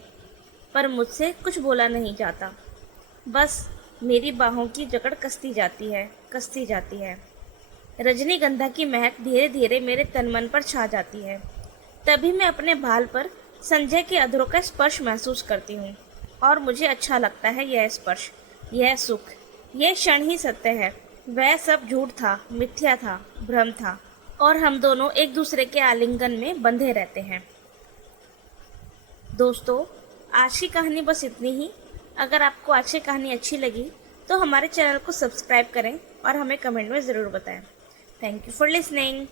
पर मुझसे कुछ बोला नहीं जाता। बस मेरी बाहों की जकड़ कसती जाती है। रजनीगंधा की महक धीरे धीरे मेरे तन मन पर छा जाती है। तभी मैं अपने भाल पर संजय के अधरों का स्पर्श महसूस करती हूँ और मुझे अच्छा लगता है यह स्पर्श, यह सुख, यह क्षण ही सत्य है। वह सब झूठ था, मिथ्या था, भ्रम था और हम दोनों एक दूसरे के आलिंगन में बंधे रहते हैं। दोस्तों, आज की कहानी बस इतनी ही। अगर आपको आज की कहानी अच्छी लगी तो हमारे चैनल को सब्सक्राइब करें और हमें कमेंट में ज़रूर बताएं। Thank you for listening.